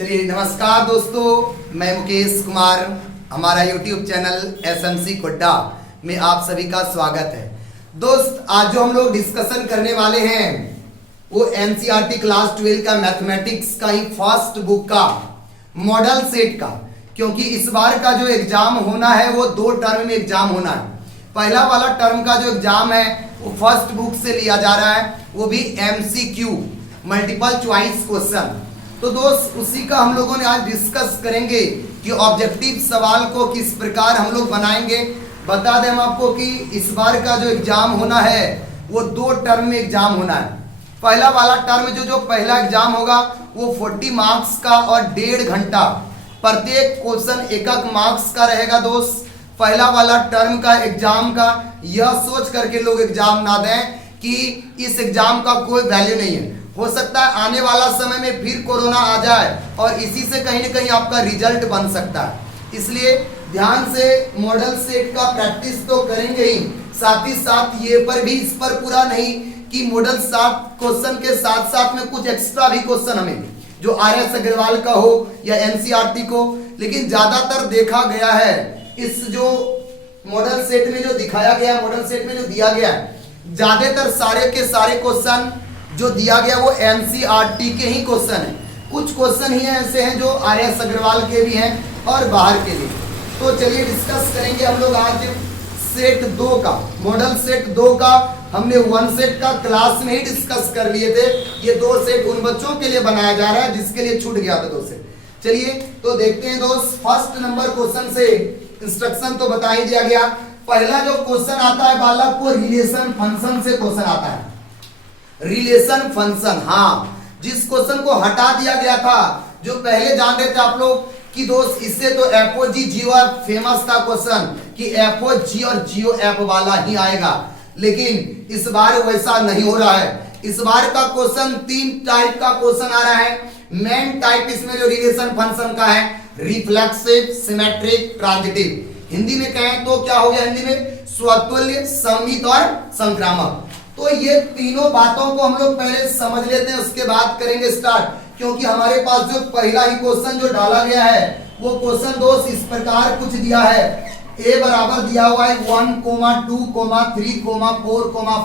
चलिए नमस्कार दोस्तों, मैं मुकेश कुमार, हमारा YouTube चैनल SMC कोड्डा में आप सभी का स्वागत है। दोस्त, आज जो हम लोग डिस्कशन करने वाले हैं वो NCERT क्लास 12 का मैथमेटिक्स का ही फर्स्ट बुक का मॉडल सेट का, क्योंकि इस बार का जो एग्जाम होना है वो 2 टर्म में एग्जाम होना है। पहला वाला टर्म का जो एग्जाम है वो फर्स्ट बुक से लिया जा रहा है, वो भी MCQ मल्टीपल चॉइस क्वेश्चन। तो दोस्त, उसी का हम लोगों ने आज डिस्कस करेंगे कि ऑब्जेक्टिव सवाल को किस प्रकार हम लोग बनाएंगे। बता दें हम आपको कि इस बार का जो एग्जाम होना है वो 2 टर्म में एग्जाम होना है। पहला वाला टर्म जो पहला एग्जाम होगा वो 40 मार्क्स का और 1.5 घंटा, प्रत्येक क्वेश्चन 1 मार्क्स का रहेगा। दोस्त, पहला वाला टर्म का एग्जाम का यह सोच करके लोग एग्जाम ना दें कि इस एग्जाम का कोई वैल्यू नहीं है, हो सकता है आने वाला समय में फिर कोरोना आ जाए और इसी से कहीं ना कहीं आपका रिजल्ट बन सकता है। इसलिए ध्यान से मॉडल सेट का प्रैक्टिस तो करेंगे ही, साथ ही साथ ये पर भी इस पर पूरा नहीं कि मॉडल 7 क्वेश्चन के साथ साथ में कुछ एक्स्ट्रा भी क्वेश्चन हमें जो RS अग्रवाल का हो या NCERT को, लेकिन ज्यादातर देखा गया है इस जो मॉडल सेट में जो दिखाया गया, मॉडल सेट में जो दिया गया है, ज्यादातर सारे के सारे क्वेश्चन जो दिया गया वो NCERT के ही क्वेश्चन है। कुछ क्वेश्चन ही ऐसे हैं जो RS अग्रवाल के भी हैं और बाहर के लिए। तो चलिए डिस्कस करेंगे हम लोग आज सेट 2 का, मॉडल सेट 2 का। हमने 1 सेट का क्लास में ही डिस्कस कर लिए थे, ये 2 सेट उन बच्चों के लिए बनाया जा रहा है जिसके लिए छूट गया था 2 सेट। चलिए तो देखते हैं दोस्त, फर्स्ट नंबर क्वेश्चन से इंस्ट्रक्शन तो बता ही दिया गया। पहला जो क्वेश्चन आता है बालक को रिलेशन फंक्शन से क्वेश्चन आता है। रिलेशन फंक्शन, हाँ, जिस क्वेश्चन को हटा दिया गया था, जो पहले जान रहे थे आप लोग कि दोस्त इससे तो एफओजी जियो एफ फेमस था क्वेश्चन कि एफओजी और जियो एफ वाला ही आएगा, लेकिन इस बार वैसा नहीं हो रहा है। इस बार का क्वेश्चन 3 टाइप का क्वेश्चन आ रहा है। मेन टाइप इसमें जो रिलेशन फंक्शन का है रिफ्लेक्सिव, सिमेट्रिक, ट्रांजिटिव। हिंदी में कहें तो क्या हो गया, हिंदी में स्वतुल्य, सममित और संक्रामक। तो ये तीनों बातों को हम लोग पहले समझ लेते हैं, उसके बाद करेंगे स्टार्ट, क्योंकि हमारे पास जो पहला ही क्वेश्चन जो डाला गया है वो क्वेश्चन दोस्त इस प्रकार कुछ दिया है। a बराबर दिया हुआ है 1, 2, 3, 4,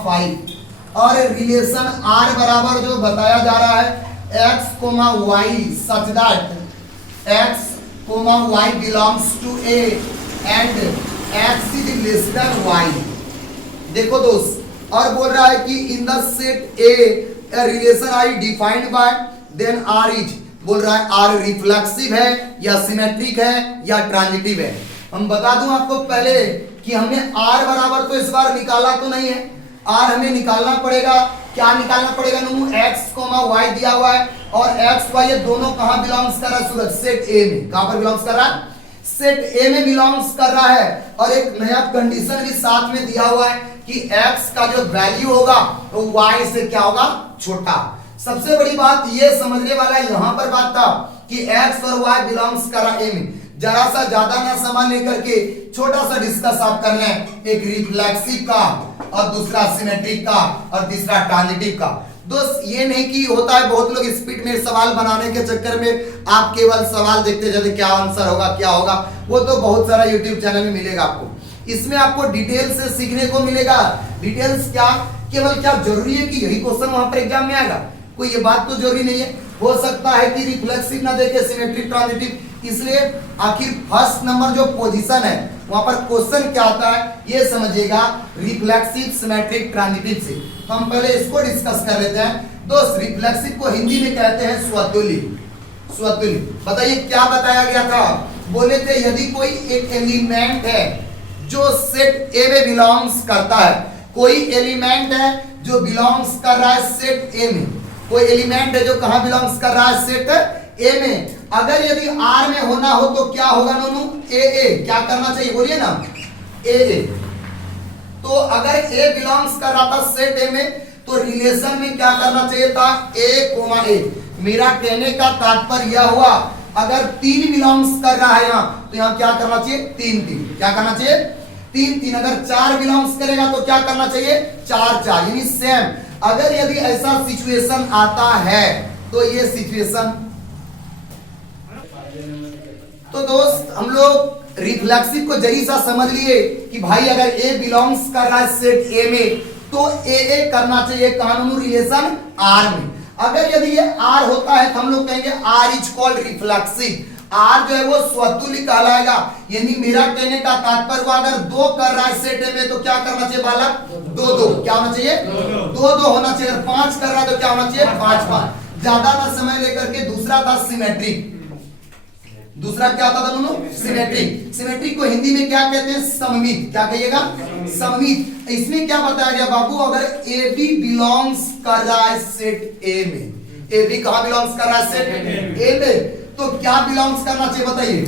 5 और रिलेशन r बराबर जो बताया जा रहा है x, y such that x, y belongs to a and x is less than y। देखो दोस्त, और बोल रहा है कि in the set A relation I defined by then R is, बोल रहा है R रिफ्लेक्सिव है या सिमेट्रिक है या ट्रांजिटिव है। हम बता दूं आपको पहले कि हमने R बराबर तो इस बार निकाला तो नहीं है, R हमें निकालना पड़ेगा। क्या निकालना पड़ेगा नूनू, x, y दिया हुआ है और x, y ये दोनों कहां बिलोंग्स कर रहा है सूरज, सेट A में। कहां पर बिलोंग्स कर रहा है, सेट A में बिलोंग्स कर रहा है। और एक नया कंडीशन भी साथ में दिया हुआ है कि x का जो वैल्यू होगा वो y से क्या होगा, छोटा। सबसे बड़ी बात ये समझने वाला यहां पर बात था कि x और y बिलोंग्स कर रहा A में। जरा सा ज्यादा ना सामान लेकर के छोटा सा डिस्कस आप कर लें, एक रिफ्लेक्सिव का और दूसरा सिमेट्रिक का और तीसरा ट्रांजिटिव का। दोस्त, ये नहीं कि होता है बहुत लोग स्पीड में सवाल बनाने के चक्कर में आप केवल सवाल देखते जाते क्या आंसर होगा क्या होगा, वो तो बहुत सारा YouTube चैनल में मिलेगा आपको। इसमें आपको डिटेल से सीखने को मिलेगा। डिटेल्स क्या, केवल क्या जरूरी है कि यही क्वेश्चन वहां पर एग्जाम में आएगा, कोई ये बात तो जरूरी नहीं है। हो सकता है कि रिफ्लेक्सिव ना देखे, सिमेट्रिक, ट्रांजिटिव। इसलिए आखिर फर्स्ट नंबर जो पोजीशन है वहां पर क्वेश्चन क्या आता है ये समझिएगा, रिफ्लेक्सिव, सिमेट्रिक, ट्रांजिटिव से। तो हम पहले इसको डिस्कस कर लेते हैं। दोस्त, रिफ्लेक्सिव को हिंदी में कहते हैं स्वतुल्य। स्वतुल्य बताइए क्या बताया गया था, बोले थे यदि कोई एक एलिमेंट है जो सेट A में बिलोंग्स करता है, कोई एलिमेंट है जो बिलोंग्स कर रहा है सेट A में, कोई एलिमेंट है जो कहां बिलोंग्स कर रहा है, सेट A में। अगर यदि R में होना हो तो क्या होगा नोनू, AA। क्या करना चाहिए बोलिए ना, AA। तो अगर A बिलोंग्स कर रहा था सेट A में तो रिलेशन में क्या करना चाहिए था, A, A। मेरा कहने का तात्पर्य यह हुआ अगर 3 बिलोंग्स कर रहा है यहाँ तो यहाँ क्या करना चाहिए, 3, क्या करना चाहिए, 3। अगर 4 बिलोंग्स करेगा तो क्या करना चाहिए, 4, यानी सेम। अगर यदि ऐसा सिचुएशन आता है तो ये सिचुएशन तो दोस्त हम लोग रिफ्लेक्सिव को जरी सा समझ लिए कि भाई अगर ए बिलोंग्स कर रहा है सेट ए में तो ए करना चाहिए कानूनी रिलेशन आर में। अगर यदि ये आर होता है तो हम लोग कहेंगे R is called reflexive. R जो है वो स्वतुल्य कहलाएगा, यानी मेरा कहने का तात्पर्य हुआ अगर दो कर रहा है सेट ए में तो क्या करना चाहिए बालक? दो दो। क्या होना चाहिए? दो दो होना चाहिए। अगर पांच कर रहा है तो क्या होना चाहिए? पांच पांच। ज्यादा ना समय लेकर के दूसरा था सिमेट्रिक। दूसरा क्या होता था दोनों? सिमेट्रिक। सिमेट्रिक को हिंदी में क्या कहते हैं? सममित। क्या कहिएगा? सममित। इसमें क्या बताया गया बाबू? अगर ए बी बिलोंग्स कर रहा है सेट ए में, ए बी कहां बिलोंग्स कर रहा है? सेट ए में, तो क्या बिलोंग्स करना चाहिए बताइए?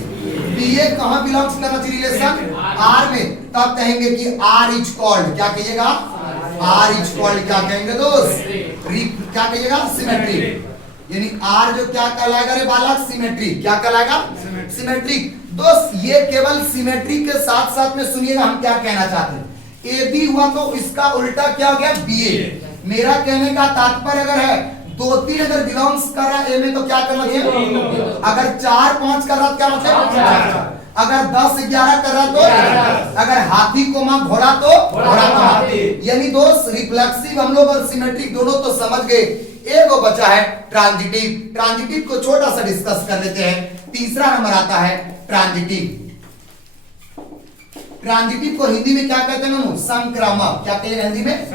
बी ए कहां बिलोंग्स करना चाहिए रिलेशन? आर में। तब कहेंगे कि आर इज कॉल्ड, क्या कहिएगा? आर इज कॉल्ड क्या कहेंगे दोस्त? क्या कहिएगा? सिमेट्रिक। यानी आर जो क्या कहलाएगा रे बालक? सिमेट्रिक। क्या कहलाएगा? सिमेट्रिक। दोस्त ये केवल सिमेट्रिक के साथ साथ में सुनिएगा हम क्या कहना चाहते हैं। ए बी हुआ तो इसका उल्टा क्या हो गया? बी ए। मेरा कहने का तात्पर्य अगर है दो तीन अगर बिलोंग्स कर रहा है ए में तो क्या करना चाहिए? अगर चार पांच कर रहा तो क्या होना चाहिए? अगर 10 11 कर रहा तो, अगर हाथी को मां घोड़ा तो घोड़ा को हाथी। यानी दोस्त रिफ्लेक्सिव हम लोग और सिमेट्रिक दोनों तो समझ गए। एक वो बचा है ट्रांजिटिव। ट्रांजिटिव को छोटा सा डिस्कस कर लेते हैं। तीसरा नंबर आता है ट्रांजिटिव। ट्रांजिटिव को हिंदी में क्या कहते हैं? संक्रामक। क्या कहते हैं हिंदी में?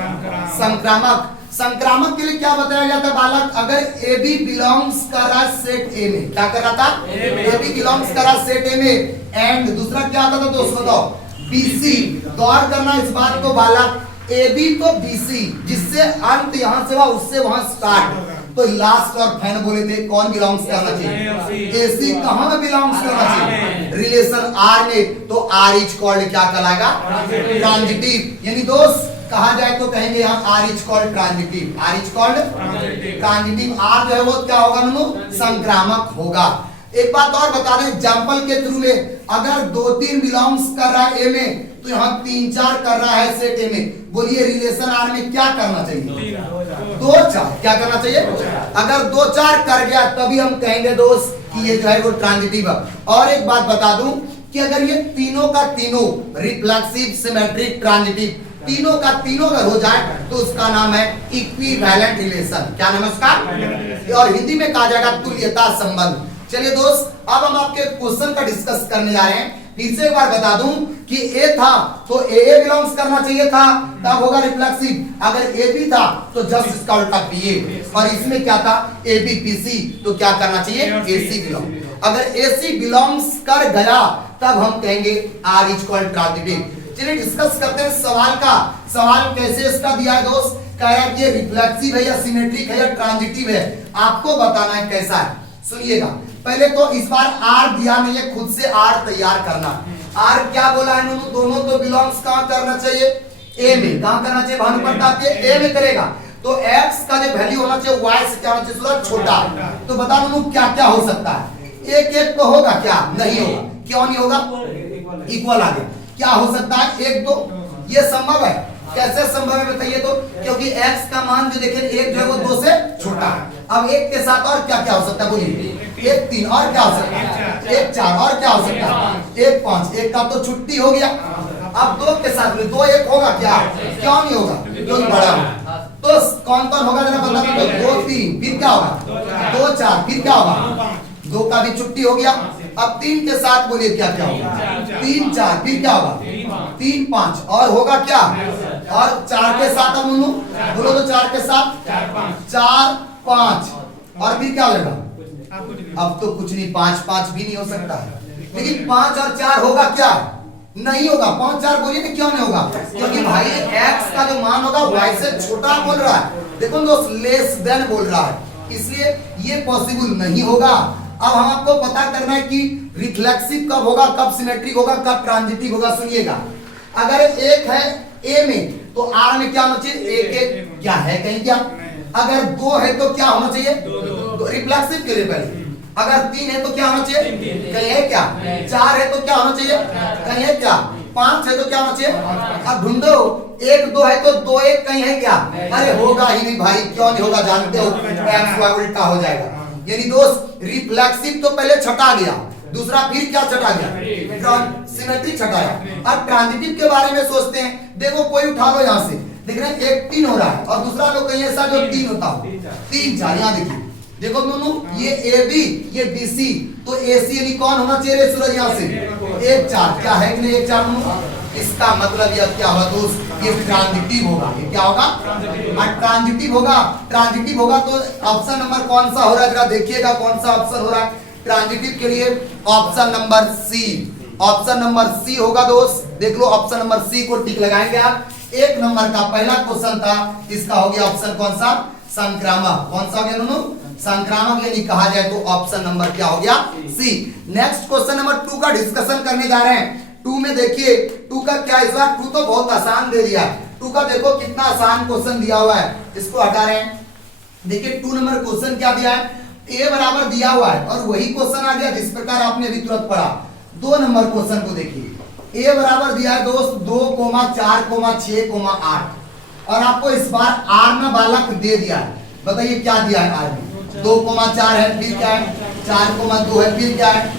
संक्रामक। संक्रामक के लिए क्या बताया गया था बालक? अगर ए बी बिलोंग्स कर रहा है सेट ए में, क्या कर रहा था? ए बी बिलोंग्स कर रहा है सेट ए में, एंड दूसरा क्या आता था दोस्त बताओ? बीसी। गौर करना इस बात को बालक, ए बी तो बीसी, जिससे अंत यहां से हुआ उससे वहां स्टार्ट, तो लास्ट और फैन बोले थे कौन बिलोंग्स करना चाहिए? एसी कहां में बिलोंग्स करना चाहिए? रिलेशन आर में। तो आर इज कॉल्ड क्या कहलाएगा? ट्रांजिटिव। यानी दोस्त कहा जाए तो कहेंगे हम R is called transitive. R is called transitive. R जो है वो क्या होगा ननु? संक्रामक होगा। एक बात और बता दें एग्जांपल के थ्रू में, अगर दो तीन बिलोंग्स कर रहा है ए में तो यहाँ तीन चार कर रहा है सेट ए में, बोलिए रिलेशन आर में क्या करना चाहिए? दो चार। क्या करना चाहिए? अगर दो चार कर गया तभी हम कहेंगे दोस्त कि ये जो है वो ट्रांजिटिव है। और एक बात बता दूं कि अगर ये तीनों का तीनों रिफ्लेक्सिव सिमेट्रिक ट्रांजिटिव तीनों का तीनों अगर हो जाए तो उसका नाम है इक्विवेलेंट रिलेशन। क्या नाम है उसका? और हिंदी में कहा जाएगा तुल्यता संबंध। चलिए दोस्त अब हम आपके क्वेश्चन का डिस्कस करने जा रहे हैं। फिर से एक बार बता दूं कि ए था तो ए बिलोंग्स करना चाहिए था, तब होगा रिफ्लेक्सिव। अगर ए बी था तो जस्ट इसका उल्टा बी ए। और इसमें क्या था? ए बी पी सी, तो क्या करना चाहिए? ए सी बिलोंग। अगर ए सी बिलोंग्स कर गया तब हम कहेंगे आर इज कॉल्ड ट्रांजिटिव। चलिए डिस्कस करते हैं सवाल का। सवाल कैसे इसका दिया है दोस्त? कह रहा है कि रिफ्लेक्सिव है या सिमेट्रिक है या ट्रांजिटिव है, आपको बताना है कैसा है। सुनिएगा पहले तो इस बार आर दिया नहीं है, खुद से आर तैयार करना। आर क्या बोला है? दोनों तो बिलोंग्स कहां करना चाहिए? ए में। कहां करना चाहिए? भानु प्रताप के ए में करेगा तो x का जो वैल्यू होना चाहिए y से क्या होना चाहिए? सूरज छोटा। तो बता दो क्या क्या हो सकता है? एक एक तो होगा क्या? नहीं होगा। क्यों नहीं होगा? इक्वल आगे क्या हो सकता है? एक दो। ये संभव है। कैसे संभव है बताइए तो? क्योंकि x का मान जो देखिए एक जो है वो दो से छोटा है। अब एक के साथ और क्या क्या हो सकता है बोलिए? एक तीन। और क्या हो सकता है? एक चार। और क्या हो सकता है? एक पांच। एक का तो छुट्टी हो गया। अब दो के साथ में दो एक होगा क्या? क्यों नहीं होगा? क्योंकि बड़ा होगा। तो कौन कौन होगा जरा बता दो? दो तीन, फिर क्या होगा? दो चार, फिर क्या होगा? दो का भी छुट्टी हो गया। अब तीन के साथ बोलिए क्या क्या होगा? तीन चार, फिर क्या होगा? तीन पांच। और होगा क्या? और चार के साथ हम बोलो तो चार के साथ चार पांच। और फिर क्या होगा? अब तो कुछ नहीं, पांच पांच भी नहीं हो सकता है। लेकिन पांच और चार होगा क्या? नहीं होगा। पांच चार बोलिए क्यों नहीं होगा? क्योंकि भाई x का जो मान होगा y से छोटा बोल रहा है। देखो दोस्त लेस देन बोल रहा है, इसलिए ये पॉसिबल नहीं होगा। अब हम आपको पता करना है कि रिफ्लेक्सिव कब होगा, कब सिमेट्रिक होगा, कब ट्रांजिटिव होगा। सुनिएगा अगर एक है ए में तो आर में क्या होना चाहिए? एक एक। क्या है कहीं क्या? अगर दो है तो क्या होना चाहिए? रिफ्लेक्सिव के लिए पहले। अगर तीन है तो क्या होना चाहिए? कहीं है क्या? चार है तो क्या होना चाहिए? कहीं है क्या? पांच है तो क्या होना चाहिए? अब ढूंढो। एक दो है तो दो एक कहीं है क्या? अरे होगा ही नहीं भाई। क्यों नहीं होगा? जानते हो एक्स वाई उल्टा हो जाएगा। यानी दोस्त रिफ्लेक्सिव तो पहले छटा गया, दूसरा फिर क्या छटा गया, सिमेट्रिक छटाया। अब ट्रांजिटिव के बारे में सोचते हैं। देखो कोई उठा लो यहाँ से, देख रहे हैं एक 3 हो रहा है और दूसरा लोग कहीं ऐसा जो 3 होता हो, 3 4। यहाँ देखिए, देखो दोनों, ये AB ये BC, तो AC यानी कौन होना चाहिए रे सूरज, यहाँ से 1 4। क्या है कि नहीं 1 4 दोनों? इसका मतलब यह क्या होगा दोस्त, ये ट्रांजिटिव होगा। ये क्या होगा, ट्रांजिटिव होगा। ट्रांजिटिव होगा तो ऑप्शन नंबर कौन सा हो रहा है, जरा देखिएगा कौन सा ऑप्शन हो रहा है ट्रांजिटिव के लिए। Option number C, option number C होगा दोस्त। देख लो ऑप्शन नंबर C को टिक लगाएंगे आप। 1 नंबर का पहला क्वेश्चन था, इसका हो गया ऑप्शन कौन सा, संक्रामक। कौन सा हो गया दोनों, संक्रामक। यानी कहा जाए तो ऑप्शन नंबर क्या हो गया, C। नेक्स्ट क्वेश्चन नंबर 2 का डिस्कशन करने जा रहे हैं। 2 में देखिए 2 का क्या, इस बार 2 तो बहुत आसान दे दिया। 2 का देखो कितना आसान क्वेश्चन दिया हुआ है, इसको हटा रहे हैं। देखिए 2 नंबर क्वेश्चन क्या दिया है, A बराबर दिया हुआ है और वही क्वेश्चन आ गया जिस प्रकार आपने अभी तुरंत पढ़ा। 2 नंबर क्वेश्चन को देखिए, A बराबर दिया है दोस्त 2, 4, 6, 8 और आपको इस बार R में बालक दे दिया है। बताइए क्या दिया है R में, 2, 4 है, फिर क्या है 4, 2 है, फिर क्या है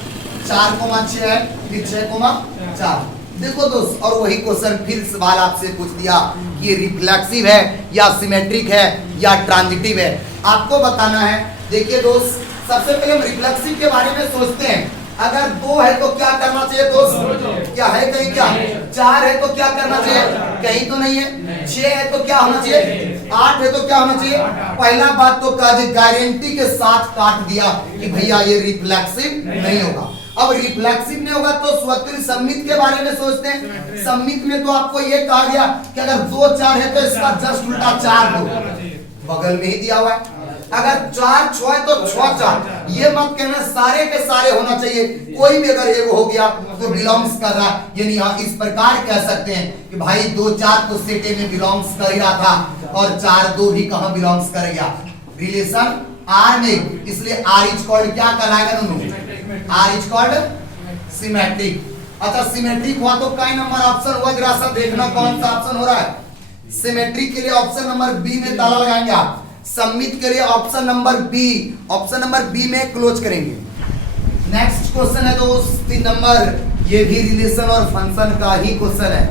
4, 6 है, फिर 6, 4। देखो दोस्त, और वही क्वेश्चन फिर सवाल आपसे पूछ दिया कि ये रिफ्लेक्सिव है या सिमेट्रिक है या ट्रांजिटिव है, आपको बताना है। देखिए दोस्त, सबसे पहले हम रिफ्लेक्सिव के बारे में सोचते हैं। अगर 2 है तो क्या करना चाहिए दोस्त, क्या है कहीं, क्या 4 है तो क्या करना चाहिए, कहीं तो नहीं है। 6 है तो क्या होना चाहिए, 8 है तो क्या होना चाहिए। पहला बात तो गारंटी के साथ काट दिया कि भैया ये रिफ्लेक्सिव नहीं होगा। अब रिफ्लेक्सिव नहीं होगा तो स्वतंत्र सममित के बारे में सोचते हैं। सममित में तो आपको ये कहा गया कि अगर 2 4 है तो इसका जस्ट उल्टा 4 दो, बगल में ही दिया हुआ है। अगर 4 6 है तो 6 4। ये मत कहना सारे के सारे होना चाहिए, कोई भी अगर एक हो गया तो बिलोंग्स कर रहा। यानी यहाँ इस प्रकार कह सकते हैं कि भाई 2 4 तो सेटे में बिलोंग्स कर ही रहा था और 4 2 भी कहां बिलोंग्स कर गया, रिलेशन R में। इसलिए R इज कॉल्ड क्या कहलाएगा दोनों, R इज कॉल्ड सिमेट्रिक। अच्छा सिमेट्रिक हुआ तो कई नंबर ऑप्शन हुआ, जरा सा देखना कौन सा ऑप्शन हो रहा है। सिमेट्रिक के लिए ऑप्शन नंबर B में ताला लगाएंगे आप। सममित के लिए option number B, option number B में क्लोज करेंगे। नेक्स्ट क्वेश्चन है दोस्त 3 नंबर, ये भी रिलेशन और फंक्शन का ही क्वेश्चन है।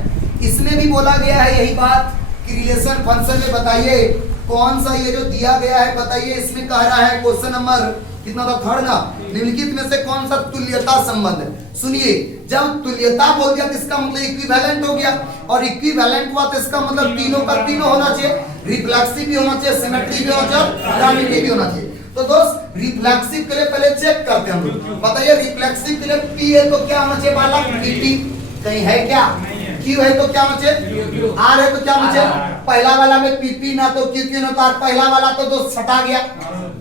इसमें भी बोला गया है यही बात कि रिलेशन फंक्शन में बताइए कौन सा ये जो दिया गया है, बताइए इसमें कह रहा है क्वेश्चन नंबर कितना था, 3 ना, निम्नलिखित में से कौन सा तुल्यता संबंध है। सुनिए, जब तुल्यता बोल दिया तो इसका मतलब इक्विवेलेंट हो गया और इक्विवेलेंट हुआ तो इसका मतलब तीनों का तीनों होना चाहिए, रिफ्लेक्सिव भी होना चाहिए, सिमेट्रिक भी होना चाहिए, ट्रांजिटिव भी होना चाहिए। तो दोस्त रिफ्लेक्सिव के लिए पहले चेक करते हैं हम लोग। बताइए रिफ्लेक्सिव के लिए P है तो क्या होना चाहिए बालक, PP कहीं है क्या, Q है तो क्या होना चाहिए, R है तो क्या होना चाहिए। पहला वाला में PP ना तो QQ ना तो पहला वाला तो दोस्त छटा गया,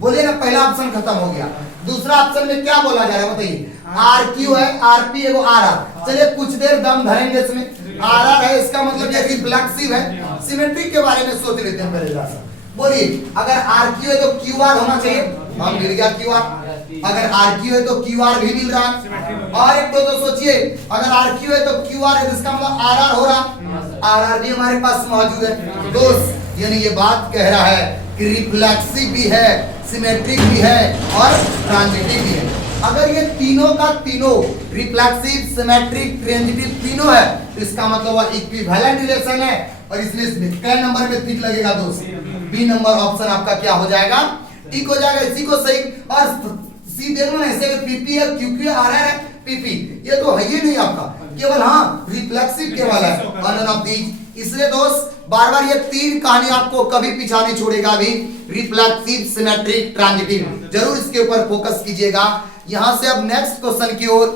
बोलिए ना पहला ऑप्शन खत्म हो गया। दूसरा ऑप्शन में क्या बोला जा रहा है बताइए, RQ है, RP है, वो RR। चलिए कुछ देर दम धरेंगे इसमें, RR है इसका मतलब ये रिफ्लेक्सिव है। सिमेट्रिक के बारे में सोच लेते हैं पहले जरा सा। बोलिए अगर RQ है तो QR होना चाहिए, हम मिल गया QR। अगर RQ है तो QR भी मिल रहा है। और एक तो सोचिए अगर RQ है तो QR है, इसका मतलब RR हो रहा, RR भी हमारे पास मौजूद है दोस्त। यानी ये बात कह रहा है कि रिफ्लेक्सिव भी है, सिमेट्रिक भी है और ट्रांजिटिव भी है। अगर ये तीनों का तीनों रिफ्लेक्सिव, सिमेट्रिक, ट्रांजिटिव तीनों है तो इसका मतलब वह इक्विवेलेंट रिलेशन है और इसमें कै नंबर में टिक लगेगा दोस्त, बी नंबर ऑप्शन आपका क्या हो जाएगा, टिक हो जाएगा। इसी को सही और सी देखो ना, ऐसे PP है, QQ है, RR है, PP ये तो है ही नहीं आपका, केवल हाँ रिफ्लेक्सिव केवल है, वन ऑफ दीज। इसलिए दोस्त बार बार ये 3 कहानी आपको कभी पीछा नहीं छोड़ेगा। अभी रिफ्लेक्सिव, सिमेट्रिक, ट्रांजिटिव जरूर इसके ऊपर फोकस कीजिएगा। यहां से अब नेक्स्ट क्वेश्चन की ओर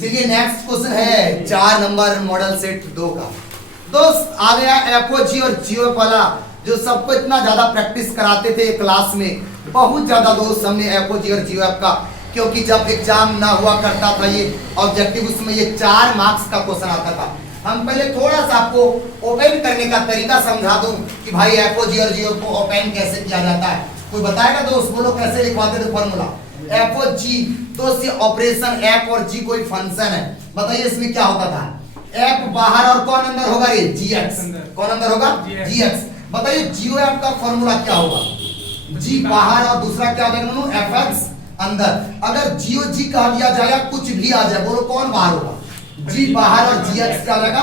चलिए। नेक्स्ट क्वेश्चन है 4 नंबर मॉडल सेट 2 का। दोस्त आ गया FOG और GOF वाला, जो सबको इतना ज्यादा प्रैक्टिस कराते थे क्लास में, बहुत ज्यादा दोस्त हमने FOG और GOF का, क्योंकि जब एग्जाम ना हुआ करता था ये ऑब्जेक्टिव, उसमें ये 4 मार्क्स का क्वेश्चन आता था। हम पहले थोड़ा सा आपको ओपन करने का तरीका समझा दूं कि भाई FOG और GOF को ओपन कैसे किया जाता है। कोई बताएगा दोस्त, बोलो कैसे लिखवाते थे फॉर्मूला। FOG दोस्त ये ऑपरेशन, F और G कोई फंक्शन है, बताइए इसमें क्या होता था, F बाहर और कौन अंदर होगा, ये GX, कौन अंदर होगा, GX। बताइए GOF का फॉर्मूला क्या होगा, G बाहर और दूसरा क्या होगा FX अंदर। अगर जीओ जी कहा दिया जाए या कुछ भी आ जाए, बोलो कौन बाहर होगा? जी बाहर और जी एक्स क्या जाएगा?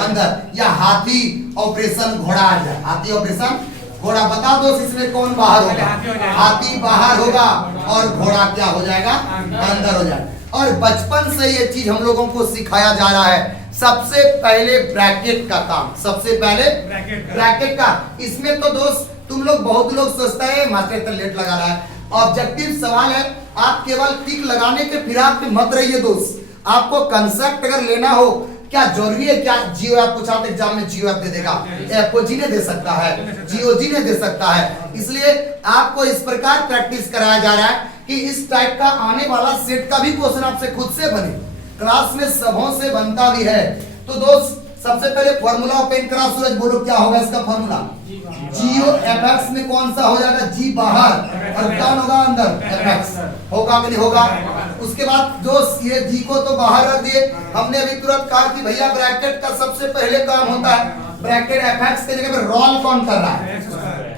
अंदर। या हाथी ऑपरेशन घोड़ा आ जाए, हाथी ऑपरेशन घोड़ा। बता दो इसमें कौन बाहर होगा? हाथी बाहर होगा और घोड़ा क्या हो जाएगा? अंदर हो जाएगा। और बचपन से ये चीज हम लोगों को सिखाया जा रहा है, सबसे पहले ब्रैकेट का काम, सबसे पहले ब्रैकेट का। इसमें तो दोस्त तुम लोग बहुत लोग सोचता है मास्टर तो लेट लगा रहा है। ऑब्जेक्टिव सवाल है, आप केवल टिक लगाने के फिराक में मत रहिए दोस्त। आपको कंसेप्ट अगर लेना हो, क्या जरूरी है क्या जियो ऐप पूछा तो एग्जाम में जियो ऐप दे देगा? एपोजी ने दे सकता है, जियोजी ने दे सकता है। इसलिए आपको इस प्रकार प्रैक्टिस कराया जा रहा है कि इस टाइप का आने वाला सेट का भी क्वेश्चन आपसे खुद से बने, क्लास में सबों से बनता भी है। तो दोस्त सबसे पहले फॉर्मूला ओपन करा सूरज, बोलो क्या होगा इसका फॉर्मूला? जियो एफएक्स में कौन सा हो जाएगा? जी बाहर और कौन होगा अंदर? एफएक्स होगा कि नहीं होगा? उसके बाद दोस्त ये जी को तो बाहर रख दिए। हमने अभी तुरंत कहा कि भैया ब्रैकेट का सबसे पहले काम होता है, ब्रैकेट एफएक्स के जगह पे रोल कौन कर रहा है?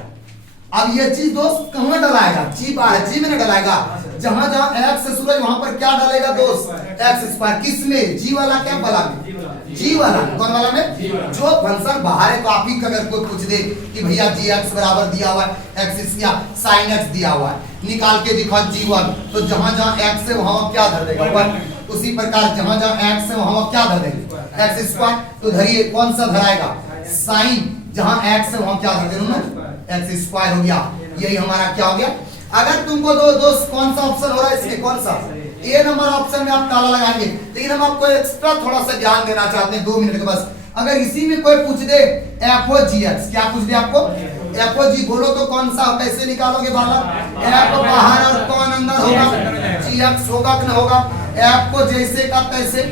अब ये चीज दोस्त कहां डलाएगा? जी बाहर, जी में डलाएगा। जहां जहां एक्स से सूरज वहां पर क्या डालेगा दोस्त? X square. किस में? जी वाला क्या वाला में? जी वाला। कौन वाला में? जो फंक्शन बाहर है तो आप ही अगर कोई पूछ दे कि भैया जी एक्स बराबर दिया हुआ है, एक्स क्या साइन एक्स दिया हुआ है, निकाल के दिखा जी1, तो जहां जहां एक्स है वहां क्या धर देगा? 1। उसी प्रकार जहां जहां एक्स है वहां क्या धर देंगे? X square. तो धरिए कौन सा धराएगा? साइन। जहां एक्स है वहां क्या धर देना? एक्स स्क्वायर हो गया। यही हमारा क्या हो गया? अगर तुमको दोस्त कौन सा ऑप्शन हो रहा है इसमें? कौन सा? ए नंबर ऑप्शन में आप ताला लगाएंगे। लेकिन हम आपको एक्स्ट्रा थोड़ा सा ज्ञान देना चाहते हैं 2 मिनट के बस। अगर इसी में कोई पूछ दे एफओ जी एक्स, क्या पूछ दे आपको? एफओ जी बोलो तो कौन सा कैसे निकालोगे बालक? एफ बाहर और कौन अंदर होगा? जी एक्स होगा कि नहीं होगा? एफ को जैसे का तैसे,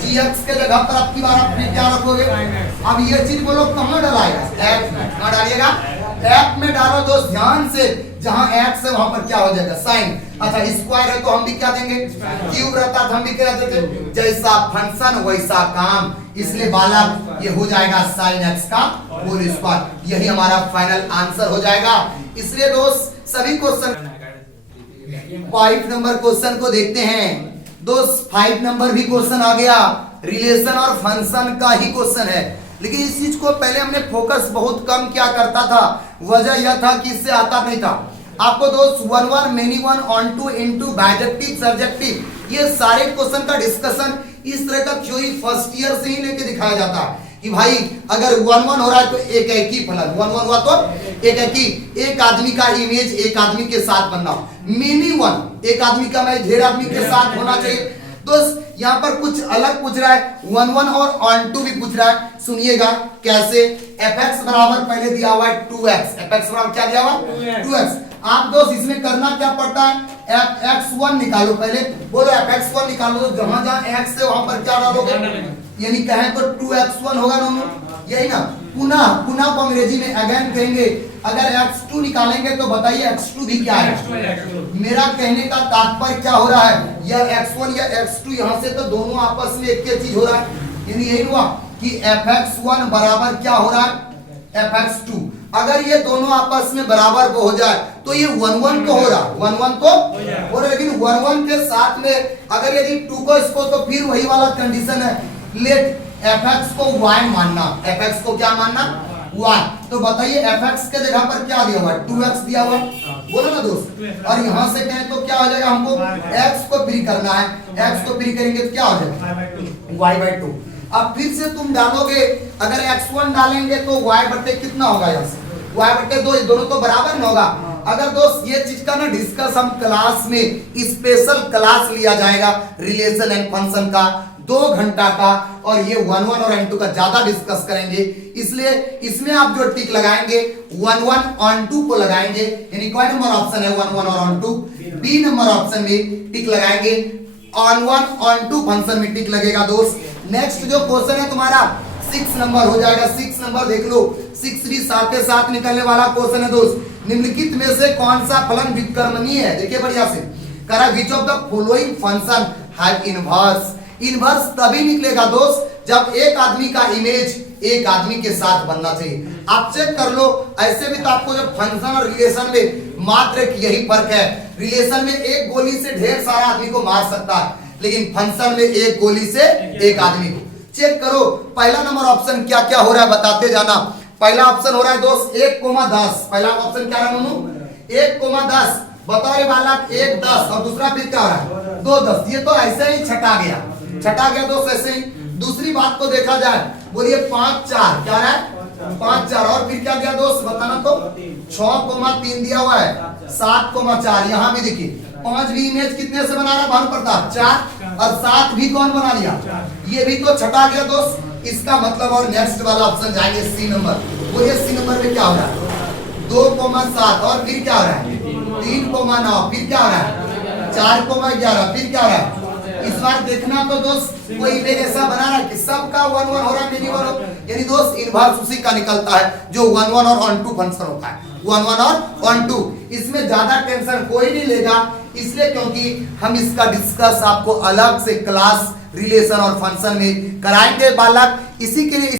जी एक्स के जगह पर आपकी बार आप क्या रखोगे? अब ये चीज बोलो कहां डलाएगा? एफ में। कहां डालिएगा? एफ में डालो दोस्त ध्यान से। जहां एक्स है वहां पर क्या हो जाएगा? साइन। अच्छा स्क्वायर है तो हम भी क्या देंगे? क्यूब रहता तो हम भी क्या देते? जैसा फंक्शन वैसा काम। इसलिए बालक ये हो जाएगा साइन एक्स का होल स्क्वायर। यही हमारा फाइनल आंसर हो जाएगा। इसलिए दोस्त सभी क्वेश्चन 5 नंबर क्वेश्चन को देखते हैं दोस्त। 5 नंबर भी क्वेश्चन आ गया, रिलेशन और फंक्शन का ही क्वेश्चन है। लेकिन इस चीज को पहले हमने फोकस बहुत कम क्या करता था, वजह यह था कि इससे आता नहीं था। आपको दोस्त 1 1 many 1 onto into bijective subjective, ये सारे क्वेश्चन का डिस्कशन इस तरह का थ्योरी फर्स्ट ईयर से ही लेके दिखाया जाता है कि भाई अगर 1 1 हो रहा है तो एक एक ही फलन, 1 1 हुआ तो एक एक ही, एक आदमी का इमेज एक आदमी के साथ बनना। मेनी 1 एक आदमी का इमेज ढेर आदमी के साथ होना चाहिए। दोस्त यहाँ पर कुछ अलग पूछ रहा है, 1 1 और ऑन टू भी पूछ रहा है। सुनिएगा कैसे। fx बराबर पहले दिया हुआ है 2x, fx बराबर क्या दिया हुआ है? 2x। आप दोस्त इसमें करना क्या पड़ता है? fx1 निकालो पहले, बोलो fx1 निकालो। तो जहां जहां x है वहां पर क्या डालोगे? यानी कहें तो 2x1 होगा ना, यही ना। पुनः पुनः को अंग्रेजी में अगेन कहेंगे। अगर x2 निकालेंगे तो बताइए x2 भी क्या है? मेरा कहने का तात्पर्य क्या हो रहा है? यह x1 या x2 यहां से तो दोनों आपस में एक ही चीज हो रहा है। यानी यही हुआ कि fx1 बराबर क्या हो रहा है? fx2। अगर ये दोनों आपस में बराबर को हो जाए तो ये 1 1 को हो रहा, 1 1 को हो रहा। लेकिन 1 1 के साथ में अगर यदि 2 को इसको, तो फिर वही वाला कंडीशन है, लेट fx को y मानना। fx को क्या मानना? y। तो बताइए fx के जगह पर क्या दिया हुआ है? 2x दिया हुआ है, बोलो ना दोस्त। और यहां से कहें तो क्या हो जाएगा? हमको x को फ्री करना है, x को फ्री करेंगे तो क्या हो जाएगा? y/2। अब फिर से तुम डालोगे, अगर x1 डालेंगे तो y बटे कितना होगा? यहाँ से y/2, दोनों तो बराबर न होगा। अगर दोस्त ये चीज का ना डिस्कस हम क्लास में स्पेशल क्लास लिया जाएगा रिलेशन एंड फंक्शन का 2 घंटा का, और ये 1 1 और n2 का ज्यादा डिस्कस करेंगे। इसलिए इसमें आप जो टिक लगाएंगे 1 1 ऑन 2 को लगाएंगे, यानी कौन नंबर ऑप्शन है 1 1 और ऑन 2? बी नंबर ऑप्शन में टिक लगाएंगे, ऑन 1 ऑन 2 फंक्शन में टिक लगेगा दोस्त। नेक्स्ट जो क्वेश्चन है तुम्हारा 6 नंबर हो जाएगा। 6 नंबर देख लो, 6 भी साथ के साथ निकलने वाला क्वेश्चन है दोस्त। निम्नलिखित में से कौन सा फलन व्युत्क्रमणीय है? देखिए बढ़िया से करा, which of the following function have inverse. Inverse तभी निकलेगा दोस्त जब एक आदमी का इमेज एक आदमी के साथ बनना चाहिए। आप चेक कर लो, ऐसे भी तो आपको जब फंक्शन और रिलेशन में मात्र एक यही फर्क है, रिलेशन में एक गोली से ढेर सारा आदमी को मार सकता है, लेकिन फंक्शन में एक गोली से एक आदमी को। चेक करो पहला नंबर ऑप्शन क्या क्या हो रहा है, बताते जाना। पहला ऑप्शन हो रहा है दोस्त 1,10। पहला ऑप्शन क्या रहा है 1,10। बताओ रे बालक 1 10 और दूसरा फिर क्या हो रहा है 2 10। ये तो ऐसे ही छटा गया दोस्त ऐसे ही। दूसरी बात को देखा जाए, बोलिए 5 4 क्या रहा है 5 4 और फिर क्या दिया दोस्त बताना तो 6,3 दिया हुआ है 7,4। यहाँ भी देखिए 5 भी इमेज कितने से बना रहा है भानु प्रताप 4 और 7 भी कौन बना लिया, ये भी तो छटा गया दोस्त। इसका मतलब और नेक्स्ट वाला ऑप्शन जाएंगे सी नंबर। बोलिए सी नंबर में क्या हो रहा है 2,7 और फिर क्या हो रहा है 3,9 फिर क्या हो रहा है 4,11 फिर क्या हो रहा है। इस बार देखना तो दोस्त कोई इमेज ऐसा बना रहा है कि सबका 1 1 हो रहा है मिनिमम, यानी दोस्त इनवर्स उसी का निकलता है जो 1 1 और ऑन टू फंक्शन होता है 1 1 और ऑन टू। इसमें ज्यादा टेंशन कोई नहीं लेगा, इसलिए क्योंकि हम इसका डिस्कस आपको अलग से क्लास रिलेशन और फंक्शन में कराएंगे बालक। इसी के लिए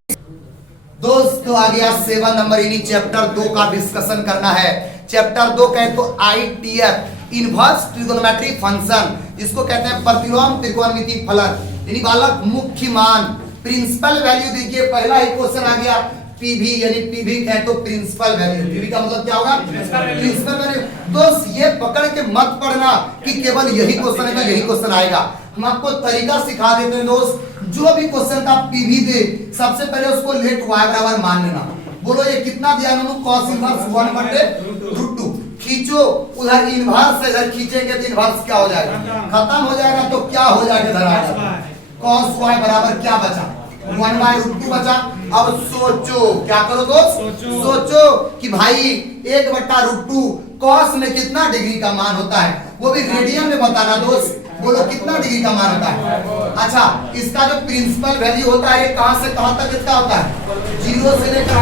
दोस्त आ गया 7 नंबर, इन्हीं चैप्टर 2 का डिस्कशन करना है। चैप्टर 2 कहे तो ITF इनवर्स ट्रिगोनोमेट्री फंक्शन, इसको कहते हैं प्रतिलोम त्रिकोणमिति फलन। यानी बालक मुख्य मान प्रिंसिपल वैल्यू देखिए, पहला ही क्वेश्चन आ गया पीवी, यानी पीवी कहे तो प्रिंसिपल वैल्यू। पीवी का मतलब क्या होगा प्रिंसिपल वैल्यू। दोस्त ये पकड़ के मत पढ़ना कि केवल यही क्वेश्चन है तो यही क्वेश्चन आएगा। हम आपको तरीका सिखा देते हैं दोस्त, जो भी क्वेश्चन का पीवी दे सबसे पहले उसको लेट y बराबर मान लेना। बोलो ये कितना दिया cos इनवर्स 1/√2 खींचो, उधर इनवर्स से इधर खींचेंगे तो इनवर्स क्या हो जाएगा खत्म हो जाएगा, तो क्या हो जाएगा इधर आएगा cos y बराबर क्या बचा 1/√2 बचा। अब सोचो क्या करो दोस्त, सोचो कि भाई 1/√2 cos में कितना डिग्री का मान होता है, वो भी रेडियन में बताना दोस्त। बोलो कितना डिग्री का मान होता है। अच्छा इसका जो प्रिंसिपल वैल्यू होता है ये कहां से कहां तक कितना होता है 0 से लेकर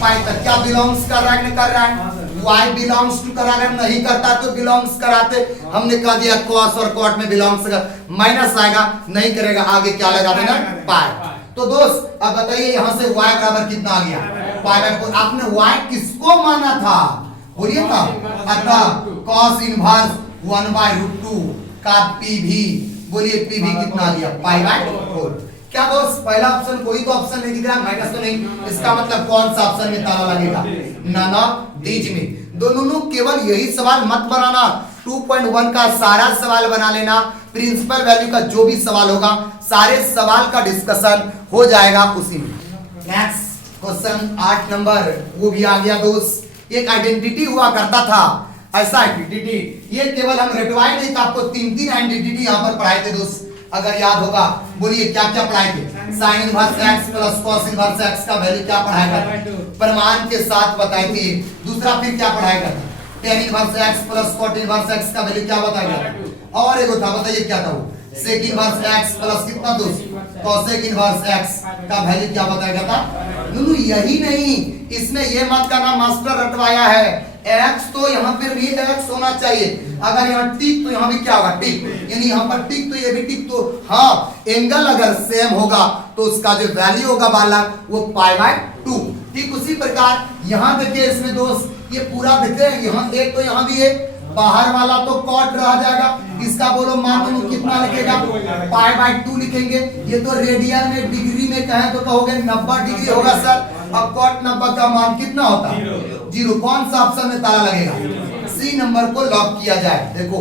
पाई तक। क्या बिलोंग्स कर रहा है नहीं कर रहा है, y बिलोंग्स टू करा, अगर नहीं करता तो बिलोंग्स कराते। हमने कह दिया cos और cot में बिलोंग्स का माइनस आएगा, नहीं करेगा आगे क्या लगा देना पाई। तो दोस्त अब बताइए यहाँ से y बराबर कितना आ गया पाई। आपने y किसको माना था बोलिए ना, अतः cos इनवर्स 1/√2 का पीवी, बोलिए पीवी कितना आ गया पाई/4। क्या दोस्त पहला ऑप्शन कोई तो ऑप्शन नहीं दिख रहा, माइनस तो नहीं, इसका मतलब कौन सा ऑप्शन में ताला लगेगा नन ऑफ दीज में। दोनों केवल यही सवाल मत बनाना, 2.1 का सारा सवाल बना लेना, प्रिंसिपल वैल्यू का जो भी सवाल होगा सारे सवाल का डिस्कशन हो जाएगा उसी में। नेक्स्ट क्वेश्चन 8 नंबर वो भी आ गया दोस्त। एक आइडेंटिटी हुआ करता था, ऐसा आइडेंटिटी, ये केवल हम रटवाए नहीं था, आपको 3 आइडेंटिटी यहाँ पर पढ़ाए थे दोस्त, अगर याद होगा। बोलिए क्या क्या पढ़ाए थे, sine inverse x plus cos inverse x का वैल्यू क्या पढ़ाएगा प्रमाण के साथ बताए थे। दूसरा फिर क्या पढ़ाएगा tan inverse x plus cot inverse x का वैल्यू क्या बताएगा। और एक था बताइए क्या था वो सेक इनवर्स x प्लस कितना दोस्त कोसेक इनवर्स x का वैल्यू क्या बताएगा था। दोनों यही नहीं, इसमें ये मत करना मास्टर रटवाया है x तो यहाँ पे भी x होना चाहिए, अगर यहाँ टिक तो यहाँ भी क्या होगा टिक, यानी यहाँ पर टिक तो ये भी टिक। तो हाँ एंगल अगर सेम होगा तो उसका जो वैल्यू होगा बालक वो पाई/2। ठीक उसी प्रकार यहाँ देखिए इसमें दोस्त ये पूरा देखते हैं, यहाँ एक तो यहाँ भी है, बाहर वाला तो कॉट रह जाएगा, इसका बोलो मान दोनों कितना लिखेगा पाई/2 लिखेंगे। ये तो रेडियन में डिग्री में कहें तो कहोगे 90 डिग्री होगा सर, अब कॉट 90 का मान कितना होता है 0। कौन सा ऑप्शन में ताला लगेगा, सी नंबर को लॉक किया जाए। देखो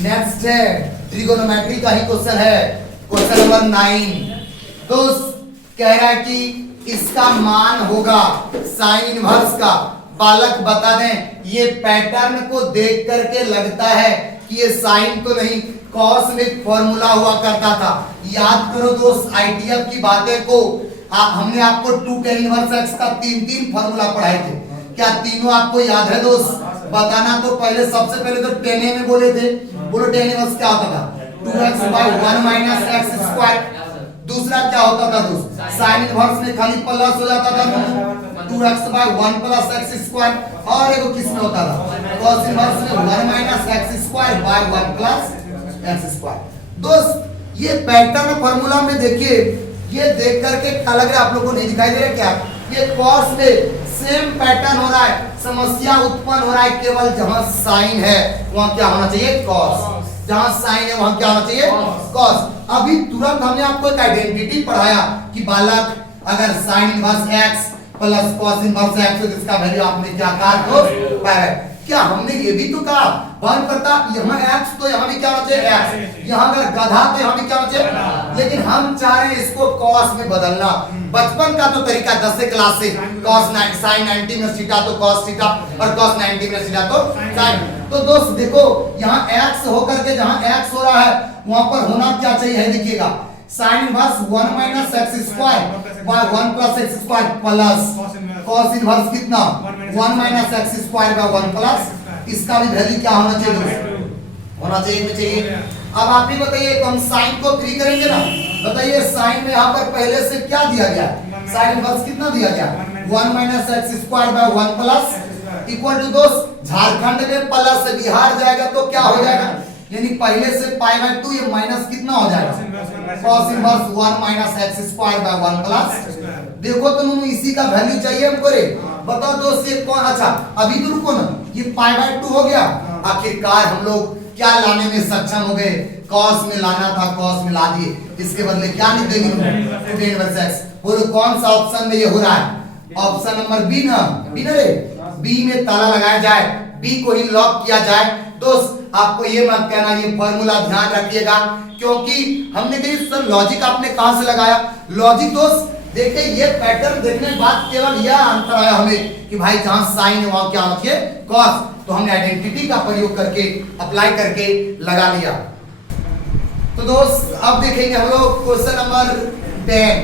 नेक्स्ट है ट्रिगोनोमेट्री का ही क्वेश्चन है, क्वेश्चन नंबर 9। दोस्त कह रहा है कि इसका मान होगा साइन इनवर्स का। बालक बता दें ये पैटर्न को देख करके लगता है कि ये साइन तो नहीं, कॉस में फॉर्मूला हुआ करता था। याद करो दोस्त आईटीएफ की बातें को, हमने आपको 2 tan इनवर्स x का 3 फॉर्मूला पढ़ाए थे, क्या तीनों आपको याद है दोस्त बताना। तो पहले सबसे पहले तो tan में बोले थे, बोलो tan इनवर्स क्या होता था 2x/1 - x²। दूसरा क्या होता था दोस्त साइन इनवर्स में खाली प्लस हो जाता था 2x/1 + x²। और एक किस में होता था cos इनवर्स में 1 - x²/1 + x²। दोस्त ये पैटर्न फार्मूला में देखिए, ये देख करके क्या लग रहा है आप लोगों को नहीं दिखाई दे रहा क्या ये कॉस में सेम पैटर्न हो रहा है, समस्या उत्पन्न हो रहा है, केवल जहां साइन है वहां क्या होना चाहिए, कॉस। जहां साइन है वहां क्या होना चाहिए, कॉस। अभी तुरंत हमने आपको एक आइडेंटिटी पढ़ाया कि बालक अगर sine inverse x plus cos inverse x तो इसका वैल्यू आपने क्या कहा तो पाया। क्या हमने ये भी तो कहा वन प्रताप यहाँ x तो यहाँ भी क्या होना चाहिए x, यहाँ अगर गधा तो यहाँ भी क्या होना चाहिए, लेकिन हम चाह रहे हैं इसको कॉस में बदलना। बचपन का तो तरीका 10वीं क्लास से cos sin 90 में थीटा तो cos थीटा और cos 90 में थीटा तो sin। तो दोस्त देखो यहाँ x होकर के जहाँ x हो रहा है वहां पर होना क्या चाहिए है, देखिएगा sin inverse 1 minus x square by 1 plus x square plus cos inverse कितना 1 minus x square by 1 plus, इसका भी वैल्यू क्या होना चाहिए, होना चाहिए। अब आप ही बताइए तो हम साइन को फ्री करेंगे ना, बताइए साइन में यहाँ पर पहले से क्या दिया गया, साइन इनवर्स कितना दिया गया 1 minus x square by 1 plus equal to दोस्त झारखंड में प्लस से बिहार जाएगा तो क्या हो जाएगा, यानी पहले से पाई बाय 2 ये माइनस कितना हो जाएगा cos inverse 1 minus x square by 1 plus. देखो तो तुम इसी का वैल्यू चाहिए हमको रे, बताओ दोस्त ये कौन, अच्छा अभी तो रुको ना, ये पाई बाय 2 हो गया, आखिरकार हम लोग क्या लाने में सक्षम हो गए, cos में लाना था cos में ला दिए, इसके बदले क्या लिख देंगे tan इनवर्स x। बोलो कौन सा ऑप्शन में ये हो रहा है, ऑप्शन नंबर बी ना, बी ना रे, बी में ताला लगाया जाए, बी को ही लॉक किया जाए। दोस्त आपको ये मत कहना, ये फॉर्मूला ध्यान रखिएगा क्योंकि हमने कही सर लॉजिक आपने कहां से लगाया, लॉजिक दोस्त देखिए ये पैटर्न देखने के बाद केवल यह अंतर आया हमें कि भाई जहां साइन है वहां क्या होना चाहिए कॉस, तो हमने आइडेंटिटी का प्रयोग करके अप्लाई करके लगा लिया। तो दोस्त अब देखेंगे हम लोग क्वेश्चन नंबर 10।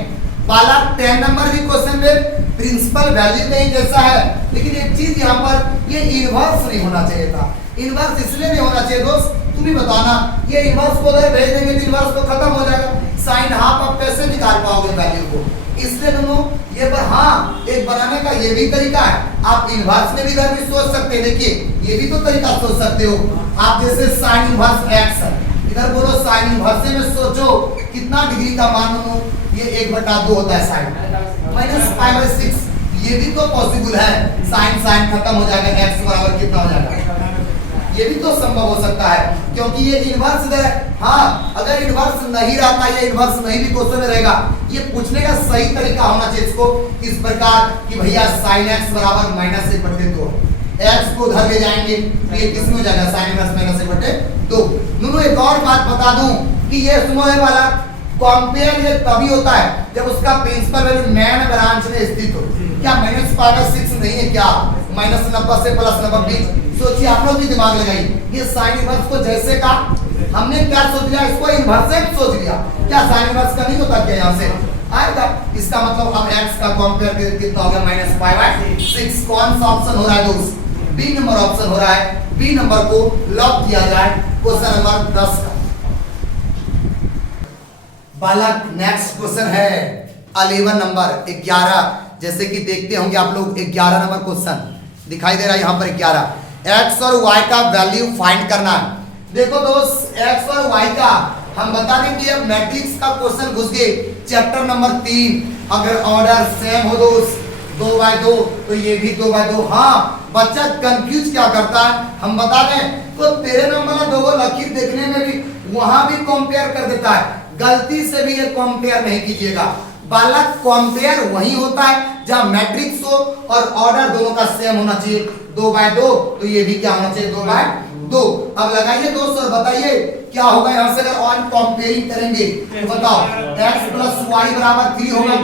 बालक 10 नंबर भी क्वेश्चन में प्रिंसिपल वैल्यू कहीं जैसा है, लेकिन एक चीज यहाँ पर ये इनवर्स नहीं होना चाहिए था। इनवर्स इसलिए नहीं होना चाहिए दोस्त, तुम ही बताना, ये इनवर्स को अगर भेज देंगे तो इनवर्स तो खत्म हो जाएगा, साइन हाफ आप कैसे निकाल पाओगे वैल्यू को, इसलिए दोनों ये पर हाँ एक बनाने का ये भी तरीका है, आप इनवर्स में भी इधर भी सोच सकते हैं। देखिए ये भी तो तरीका सोच सकते हो आप, जैसे साइन इनवर्स x है, इधर बोलो साइन इनवर्स में सोचो कितना डिग्री का मान लो, ये 1/2 होता है साइन माइनस पाई बाय 6, ये भी तो पॉसिबल है, साइन साइन खत्म हो जाएगा, x बराबर कितना हो जाएगा, ये भी तो संभव हो सकता है क्योंकि ये इनवर्स है। हाँ अगर इनवर्स नहीं रहता, ये इनवर्स नहीं भी क्वेश्चन में रहेगा, ये पूछने का सही तरीका होना चाहिए इसको इस प्रकार कि भैया sin x बराबर -1/2, x को उधर ले जाएंगे तो ये किस में हो जाएगा sin -1/2। दोनों एक और बात बता दूं कि ये सुनो है वाला कंपेयर ये तभी होता है जब उसका प्रिंसिपल वैल्यू मैन ब्रांच में स्थित हो। क्या -6 नहीं है क्या, -90 से +90 सोचिए, आप लोग भी दिमाग लगाइए, ये साइन इनवर्स को जैसे का हमने क्या सोच लिया, इसको इनवर्स से सोच लिया, क्या साइन इनवर्स का नहीं होता क्या यहाँ से आएगा, इसका मतलब अब x का कंपेयर करके कितना हो गया -5/6। कौन सा ऑप्शन हो रहा है दोस्त, बी नंबर ऑप्शन हो रहा है, बी नंबर को लॉक किया जाए क्वेश्चन नंबर 10 का। बालक नेक्स्ट क्वेश्चन है 11 नंबर 11, जैसे कि देखते होंगे आप लोग 11 नंबर क्वेश्चन दिखाई दे रहा है यहाँ पर 11, x और y का वैल्यू फाइंड करना। देखो दोस्त x और y का हम बता दें कि अब मैट्रिक्स का क्वेश्चन घुस गए चैप्टर नंबर 3, अगर ऑर्डर सेम हो दोस्त 2/2 तो ये भी 2/2। हाँ बच्चा कंफ्यूज क्या करता है, हम बता दें तो तेरे नंबर 2 लकीर देखने में भी वहां भी कंपेयर कर देता है, गलती से भी ये कंपेयर नहीं कीजिएगा। बालक कंपेयर वही होता है जहां मैट्रिक्स हो और ऑर्डर दोनों का सेम होना चाहिए 2/2, तो ये भी क्या होना चाहिए 2/2। अब लगाइए दोस्त और बताइए क्या होगा यहाँ से अगर ऑन कंपेयरिंग करेंगे तो बताओ x + y = 3 होगा,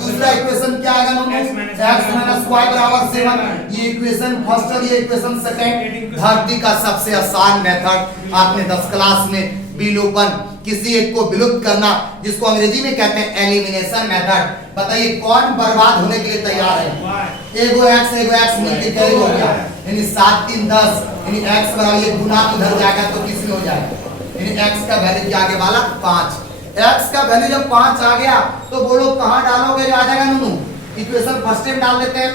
दूसरा इक्वेशन क्या आएगा दोनों, x - y = 7, ये इक्वेशन फर्स्ट और ये इक्वेशन सेकंड। धरती का सबसे आसान मेथड आपने 10 क्लास में विलोपन, किसी एक को विलुप्त करना, जिसको अंग्रेजी में कहते हैं एलिमिनेशन मेथड। बताइए कौन बर्बाद होने के लिए तैयार है, एगो x मिलके क्या हो गया, यानी 7 3 10, यानी x बराबर ये गुना उधर जाएगा तो किस में हो जाएगा, यानी x का वैल्यू क्या आ गया वाला 5। x का वैल्यू जब 5 आ गया तो बोलो कहां डालोगे, जो आ जाएगा नूनू इक्वेशन फर्स्ट टाइम डाल देते हैं,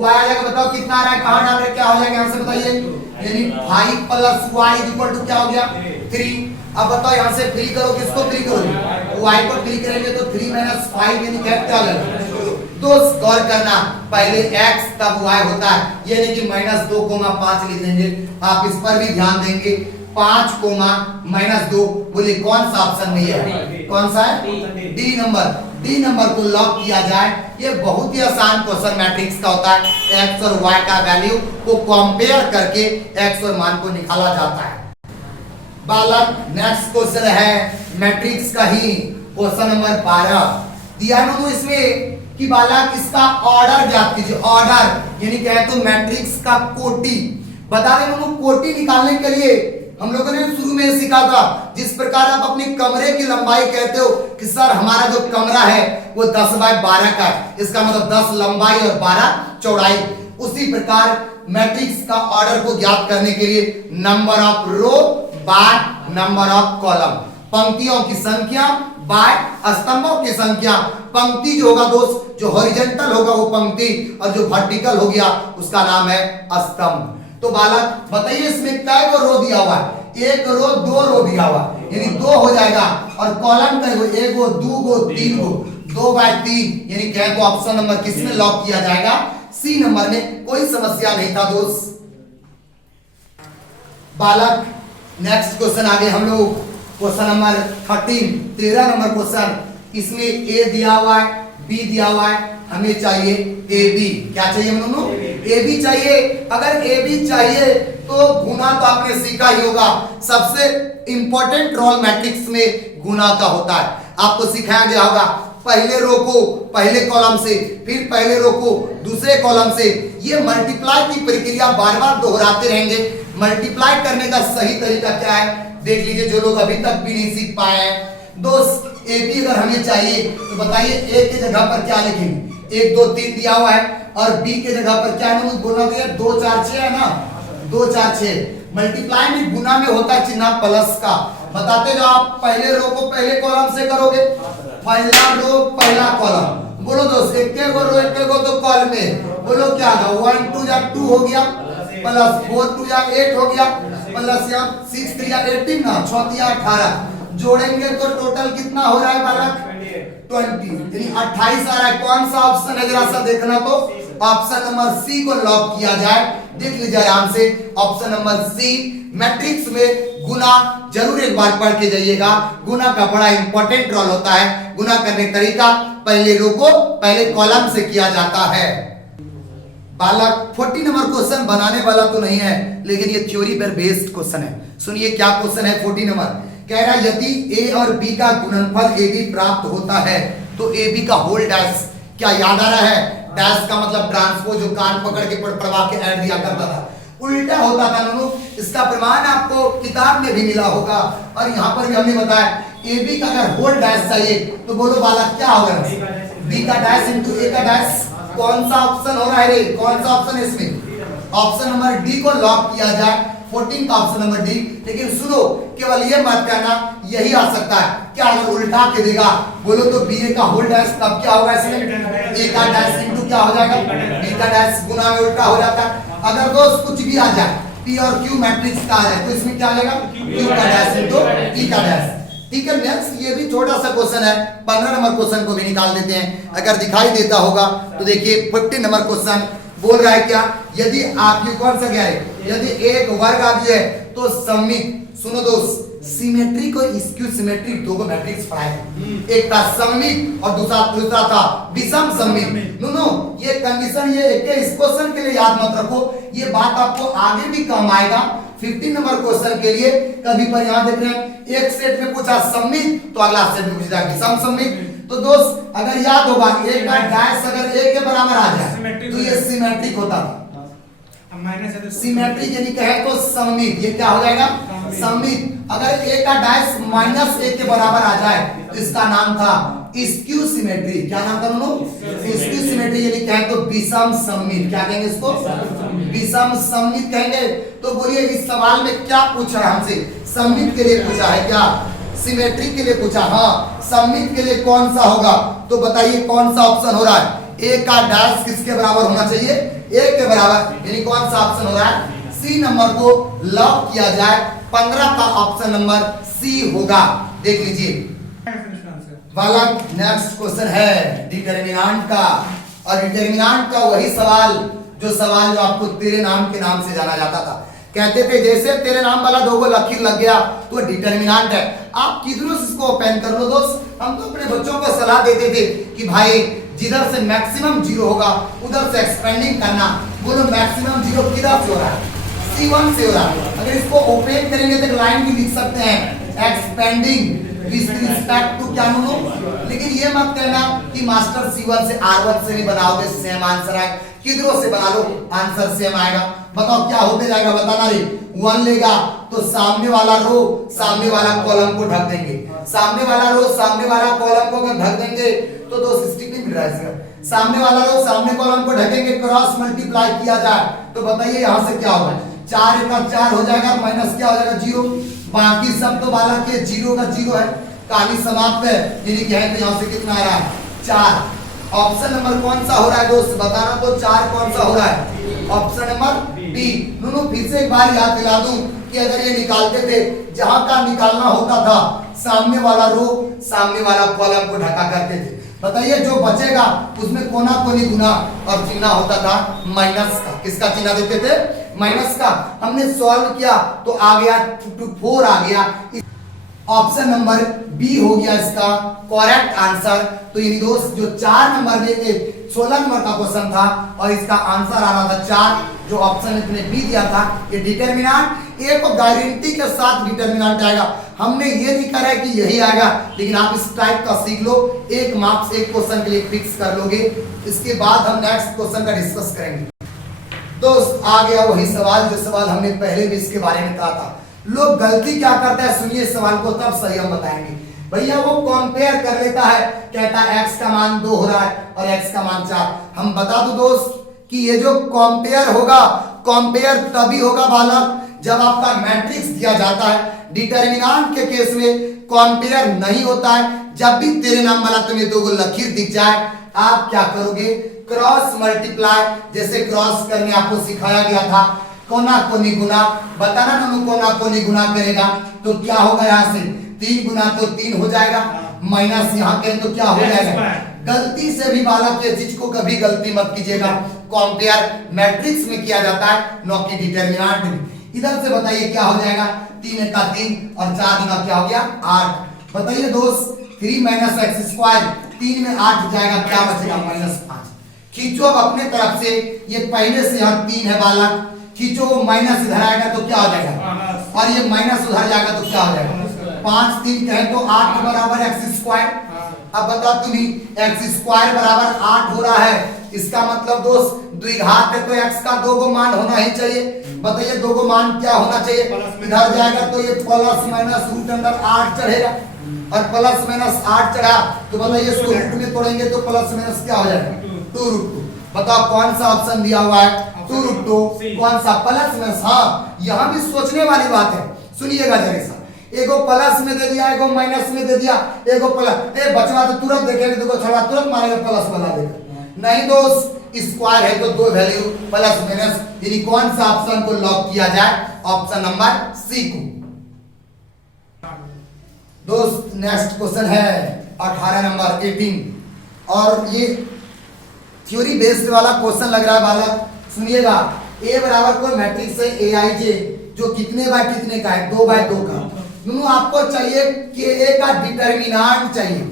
y आ जाएगा, बताओ कितना आ रहा है, कहां डाल रहे क्या हो जाएगा यहां से बताइए, यानी 5 + y = क्या हो गया 3। अब बताओ यहां से फ्री करो, किसको फ्री करोगे, y को फ्री करेंगे तो 3 - 5 यानी क्या आ जाएगा दोस्त गौर करना, पहले x तब y होता है, ये नहीं कि -2,5 लिख देंगे। आप इस पर भी ध्यान देंगे। 5, -2, बोलिए कौन सा ऑप्शन में है? कौन सा है? D number. डी नंबर को लॉक किया जाए। ये बहुत ही आसान क्वेश्चन मैट्रिक्स का होता है। x और y का वैल्यू को कंपेयर करके x और मान को निकाला जाता है। बालक, नेक्स्ट क्वेश्चन है मैट्रिक्स का ही, क्वेश्चन नंबर 12 दिया नो इसमें कि बालक इसका ऑर्डर ज्ञात कीजिए। ऑर्डर यानी क्या है? तो मैट्रिक्स का कोटि बता दें। कोटि निकालने के लिए हम लोगों ने शुरू में सीखा था, जिस प्रकार आप अपने कमरे की लंबाई कहते हो कि सर हमारा जो कमरा है वो 10/12 का है, इसका मतलब 10 लंबाई और 12 चौड़ाई। उसी प्रकार मैट्रिक्स का ऑर्डर को ज्ञात करने के लिए number of row by number of column, पंक्तियों की संख्या बाय स्तंभों की संख्या। पंक्ति जो होगा दोस्त, जो हॉरिजॉन्टल होगा वो पंक्ति, और जो वर्टिकल हो गया उसका नाम है स्तंभ। तो बालक बताइए इसमें कै गो रो दिया हुआ है? 1 रो 2 रो दिया हुआ, यानी 2 हो जाएगा। और कॉलम कै गो? 1 गो 2 गो 3 गो, 2/3 यानी क्या को ऑप्शन नंबर किसमें लॉक किया जाएगा? सी नंबर में। कोई समस्या नहीं था दोस्त। बालक, नेक्स्ट क्वेश्चन आगे हम लोग क्वेश्चन नंबर 13 नंबर क्वेश्चन। इसमें ए दिया हुआ है, बी दिया हुआ है, हमें चाहिए ए बी। क्या चाहिए हम लोगों? ए बी चाहिए। अगर ए बी चाहिए तो गुना तो आपने सीखा ही होगा, सबसे इंपॉर्टेंट रोल मैट्रिक्स में गुना का होता है। आपको सिखाया गया होगा पहले रो को पहले कॉलम से, फिर पहले रो को दूसरे कॉलम से। ये मल्टीप्लाई की प्रक्रिया बार बार दोहराते रहेंगे। मल्टीप्लाई करने का सही तरीका क्या है देख लीजिए, जो लोग अभी तक भी नहीं सीख पाए हैं। दोस्त ए बी अगर हमें चाहिए तो बताइए ए के जगह पर क्या लिखेंगे? 1 2 3 दिया हुआ है, और बी के जगह पर क्या बोलना दिया? 2 4 6 है ना, 2 4 6। मल्टीप्लाई में गुना में होता है चिन्ह प्लस का। बताते जो आप पहले रो को पहले कॉलम से करोगे, पहला रो पहला कॉलम। बोलो दोस्त, एक गो रो एक गो तो कॉलम में बोलो क्या होगा? 1 2 या 2 हो गया, प्लस 4 2 या 8 हो गया, प्लस या 6 3 या 18 ना, 6 3 18 जोड़ेंगे तो टोटल कितना हो रहा है बालक? 20 यानी 28 आ रहा है। कौन सा ऑप्शन है जरा सा देखना, तो ऑप्शन नंबर सी को लॉक किया जाए। देख लीजिए आराम से, ऑप्शन नंबर सी। मैट्रिक्स में गुना जरूर एक बार पढ़ के जाइएगा। गुना का बड़ा इंपॉर्टेंट रोल होता है। गुना करने का तरीका पहले रो को पहले कॉलम से किया जाता है। बालक 40 नंबर क्वेश्चन बनाने वाला तो नहीं है, लेकिन ये थ्योरी पर बेस्ड क्वेश्चन है। सुनिए क्या क्वेश्चन है। 40 नंबर कह रहा है यदि ए और बी का गुणनफल ए बी प्राप्त होता है तो ए बी का होल डैश, क्या याद आ रहा है? डैश का मतलब ट्रांसपोज, जो कान पकड़ के पढ़वा के ऐड दिया करता था, उल्टा होता था दोनों। इसका प्रमाण आपको किताब में भी मिला होगा, और यहाँ पर भी हमने बताया ए बी का अगर होल डैश चाहिए तो बोलो बालक क्या होगा? बी का डैश इंटू ए का डैश। कौन सा ऑप्शन हो रहा है रे? कौन सा ऑप्शन है इसमें? ऑप्शन नंबर डी को लॉक किया जाए। 14 का ऑप्शन नंबर डी। लेकिन सुनो, केवल ये मत कहना यही आ सकता है। क्या अगर उल्टा के देगा बोलो तो बी ए का होल डैश, तब क्या होगा इसमें? ए का डैश इंटू क्या हो जाएगा? बी का डैश। गुना में उल्टा हो जाता है। अगर दोस्त कुछ भी आ जाए, पी और क्यू मैट्रिक्स का आ जाए, तो इसमें क्या आ जाएगा? क्यू का डैश इंटू ई का डैश। ठीक है। नेक्स्ट ये भी छोटा सा क्वेश्चन है, 15 नंबर क्वेश्चन को भी निकाल देते हैं। अगर दिखाई देता होगा तो देखिए 15 नंबर क्वेश्चन बोल रहा है क्या? यदि आपकी कौन सा क्या है? यदि एक वर्ग आपकी है तो सममित। सुनो दोस्त, सिमेट्रिक और स्क्यू सिमेट्रिक दो मैट्रिक्स पढ़ाए। एक था सममित और दूसरा था विषम सममित। नो ये कंडीशन, ये इस क्वेश्चन के लिए याद मत रखो, ये बात आपको आगे भी काम आएगा। 15 नंबर क्वेश्चन के लिए कभी पर यहाँ देख रहे हैं, एक सेट में पूछा सममित तो अगला सेट में पूछा विषम सममित। तो दोस्त अगर याद होगा, एक का डैश अगर एक के बराबर आ जाए तो ये सिमेट्रिक होता था। सिमेट्रिक यानी कहे तो सममित, ये क्या हो जाएगा? सममित। अगर एक का डैश -1 के बराबर आ जाए तो इसका नाम था स्क्यू सिमेट्री। क्या नाम था दोनों? स्क्यू सिमेट्री यानी कहे तो विषम सममित। क्या कहेंगे इसको? विषम सममित कहेंगे। तो बोलिए इस सवाल में क्या पूछा है हमसे? सममित के लिए पूछा है क्या? सिमेट्रिक के लिए पूछा? हाँ। सममित के लिए कौन सा होगा? तो बताइए कौन सा ऑप्शन हो रहा है? ए का डैश किसके बराबर होना चाहिए? एक के बराबर, यानी कौन सा ऑप्शन हो रहा है? सी नंबर को लॉक किया जाए। 15 का ऑप्शन नंबर सी होगा। देख लीजिए वाला नेक्स्ट क्वेश्चन है डिटरमिनेंट का। और डिटर्मिनेंट का वही सवाल जो आपको तेरे नाम के नाम से जाना जाता था। कहते थे जैसे तेरे नाम वाला दो गो लकीर लग गया तो डिटर्मिनेंट है। आप किधरों से इसको ओपन कर लो दोस्त। हम तो अपने बच्चों को सलाह देते थे कि भाई जिधर से मैक्सिमम जीरो होगा उधर से एक्सपेंडिंग करना। बोलो मैक्सिमम जीरो किधर से हो रहा है? C1 से हो रहा है। अगर इसको ओपन करेंगे तो लाइन भी लिख सकते हैं एक्सपेंडिंग विद रिस्पेक्ट टू क्या नो। लेकिन ये मत कहना कि मास्टर C1 से R1 से भी बनाओगे सेम आंसर आएगा। किधरों से बना लो आंसर सेम आएगा। बताओ क्या होते जाएगा, बताना रे। 1 लेगा तो सामने वाला रो सामने वाला कॉलम को ढक देंगे। सामने वाला रो सामने वाला कॉलम को अगर ढक देंगे तो दोस्त स्टिक नहीं मिल रहा है इसका। सामने वाला रो सामने कॉलम को ढकेंगे, क्रॉस मल्टीप्लाई किया जाए तो बताइए यहाँ से क्या होगा? 4 का 4 हो जाएगा, माइनस क्या हो जाएगा? 0। बाकी सब तो वाला के 0 का 0 है। कहानी समाप्त है। यानी क्या है तो यहाँ से कितना आ रहा है? 4। ऑप्शन नंबर कौन सा हो रहा है दोस्त बताना तो? 4 कौन सा हो रहा है? Option number B. दोनों फिर से एक बार याद दिला दूं कि अगर ये निकालते थे जहां का निकालना होता था सामने वाला रो सामने वाला कॉलम को ढका करते थे। बताइए जो बचेगा उसमें कोना कोनी गुना और चिन्ह होता था माइनस का। किसका चिन्ह देते थे? माइनस का। हमने सॉल्व किया तो आ गया 4 आ गया। ऑप्शन नंबर बी हो गया इसका करेक्ट आंसर। तो ये दोस्त जो 4 नंबर में 16 नंबर का क्वेश्चन था और इसका आंसर आ रहा था 4, जो ऑप्शन ने बी दिया था। ये डिटर्मिनेंट एक को गारंटी के साथ डिटर्मिनेंट आएगा। हमने ये नहीं करा है कि यही आएगा, लेकिन आप इस टाइप का सीख लो। 1 मार्क्स एक क्वेश्चन के लिए फिक्स कर लोगे। इसके बाद हम नेक्स्ट क्वेश्चन का डिस्कस करेंगे। दोस्त आ गया वही सवाल जो सवाल हमने पहले भी इसके बारे में कहा था। लोग गलती क्या करते हैं सुनिए इस सवाल को, तब सही हम बताएंगे। भैया वो कंपेयर कर लेता है, कहता है x का मान 2 हो रहा है और x का मान 4। हम बता दो दोस्त कि ये जो कंपेयर होगा, कंपेयर तभी होगा बालक जब आपका मैट्रिक्स दिया जाता है। डिटर्मिनेंट के केस में कंपेयर नहीं होता है। जब भी तेरे नाम वाला तुम्हें दो गो लकीर दिख जाए आप क्या करोगे? Cross multiply. जैसे क्रॉस करने आपको सिखाया गया था कोना कोनी गुना। बताना ना कोना कोनी गुना करेगा तो क्या होगा? यहाँ से 3 गुना तो 3 हो जाएगा, माइनस यहाँ करें तो क्या हो जाएगा? गलती से भी बालक ये चीज को कभी गलती मत कीजिएगा। कंपेयर मैट्रिक्स में किया जाता है, न कि डिटर्मिनेंट में। इधर से बताइए क्या हो जाएगा? 3 का 3 और 4 गुना क्या हो गया? 8। बताइए दोस्त 3 माइनस एक्स स्क्वायर 3 में 8 जाएगा, क्या बचेगा? -5। खींचो अब अपने तरफ से, ये पहले से यहाँ 3 है बालक, खींचो वो माइनस इधर आएगा तो क्या हो जाएगा? और ये माइनस उधर जाएगा तो क्या हो जाएगा? 5 3 कहे तो 8 बराबर एक्स स्क्वायर। अब बता तुम्ही एक्स स्क्वायर बराबर 8 हो रहा है। इसका मतलब दोस्त द्विघात है तो x का 2 गो मान होना ही चाहिए। बताइए 2 गो मान क्या होना चाहिए? इधर जाएगा तो ये प्लस माइनस रूट अंडर 8 चढ़ेगा और प्लस माइनस 8 चढ़ा तो बताइए इसको रूट में तोड़ेंगे तो प्लस माइनस क्या हो जाएगा? 2√2। बताओ कौन सा ऑप्शन दिया हुआ है? 2√2। कौन सा? Plus minus. हाँ यहाँ भी सोचने वाली बात है, सुनिएगा जरा सा। एगो प्लस में दे दिया, एगो माइनस में दे दिया, एगो प्लस। ए बचवा तो तुरंत देखेंगे, देखो छोड़ा तुरंत मारेगा प्लस बना देगा। नहीं दोस्त स्क्वायर है तो 2 वैल्यू प्लस माइनस, यानी कौन सा ऑप्शन को लॉक किया जाए? ऑप्शन नंबर सी को। दोस्त नेक्स्ट क्वेश्चन है 18 नंबर 18 और ये थ्योरी बेस्ड वाला क्वेश्चन लग रहा है बालक। सुनिएगा A बराबर कोई मैट्रिक्स है Aij जो कितने बाय कितने का है? 2 बाय 2 का। दोनों आपको चाहिए Ka का डिटर्मिनेंट चाहिए।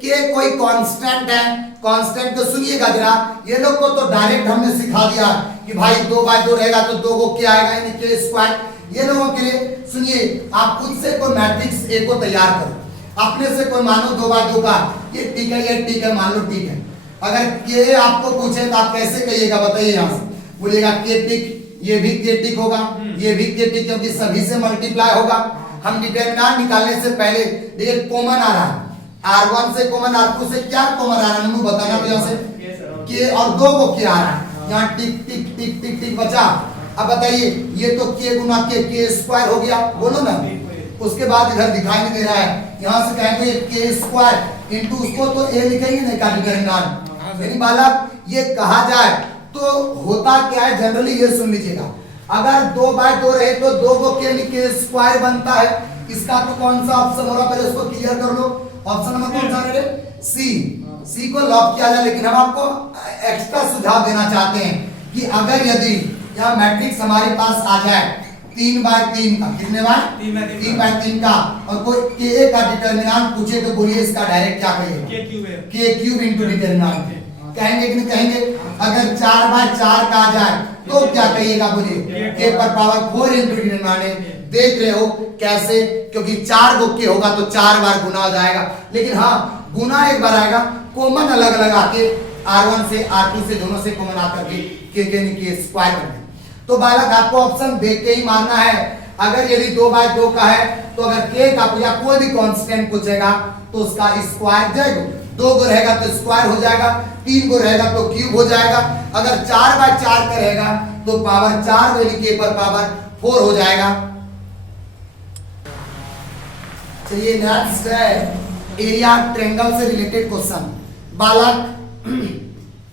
Ka कोई कांस्टेंट है, कांस्टेंट तो सुनिएगा जरा। ये लोग को तो डायरेक्ट हमने सिखा दिया कि भाई 2 बाय 2 रहेगा तो 2 को क्या आएगा यानी के स्क्वायर। ये लोगों के लिए सुनिए आप खुद से कोई मैट्रिक्स A को तैयार करो। अपने से कोई मानो 2 बाय 2 का ये ठीक है, ये ठीक है, मान लो ठीक है। अगर के आपको पूछे तो आप कैसे कहिएगा? बताइए यहाँ से बोलिएगा के टिक, ये भी के टिक होगा, ये भी के टिक, क्योंकि सभी से मल्टीप्लाई होगा। हम डिटर्मिनेंट निकालने से पहले देखिए कॉमन आ रहा है, R1 से कॉमन R2 से क्या कॉमन आ रहा है? नमू बताना तो यहाँ से के और 2 को क्या आ रहा है? यहाँ टिक टिक टिक टिक टिक बचा। अब बताइए ये तो के गुना के स्क्वायर हो गया, बोलो ना। उसके बाद इधर दिखाई नहीं दे रहा है, यहाँ से कहेंगे के स्क्वायर इंटू उसको तो ए लिखेंगे नहीं का डिटर्मिनेंट। यानी बालक ये कहा जाए तो होता क्या है? जनरली ये सुन लीजिएगा, अगर 2 बाय 2 रहे तो 2 को के स्क्वायर बनता है। इसका तो कौन सा ऑप्शन हो रहा है? पहले उसको क्लियर कर लो। ऑप्शन नंबर कौन सा है? सी को लॉक किया जाए। लेकिन हम आपको एक्स्ट्रा सुझाव देना चाहते हैं कि अगर यदि यह मैट्रिक्स हमारे पास आ जाए 3/3 का, कितने बार 3/3 का, और कोई a का डिटरमिनेंट पूछे तो बोलिए इसका डायरेक्ट क्या कहिए, k³ इनटू डिटरमिनेंट कहेंगे कि नहीं कहेंगे। अगर 4/4 का आ जाए तो क्या कहिएगा बोलिए, k पर पावर 4 इनटू डिटरमिनेंट। देख रहे हो कैसे, क्योंकि 4 को k होगा तो 4 बार गुना हो जाएगा। लेकिन हाँ, गुना एक बार आएगा, कॉमन अलग अलग आके r1 से r2 से दोनों से कॉमन आकर के k स्क्वायर कर दे। तो बालक आपको ऑप्शन देख के ही मानना है। अगर यदि 2/2 का है तो अगर k का या कोई भी कांस्टेंट पूछेगा तो उसका स्क्वायर जाएगा। 2 को रहेगा तो स्क्वायर हो जाएगा, 3 को रहेगा तो क्यूब हो जाएगा। अगर 4/4 का रहेगा तो पावर 4 यानी k पर पावर 4 हो जाएगा। चलिए नेक्स्ट है एरिया ट्रायंगल से रिलेटेड क्वेश्चन। बालक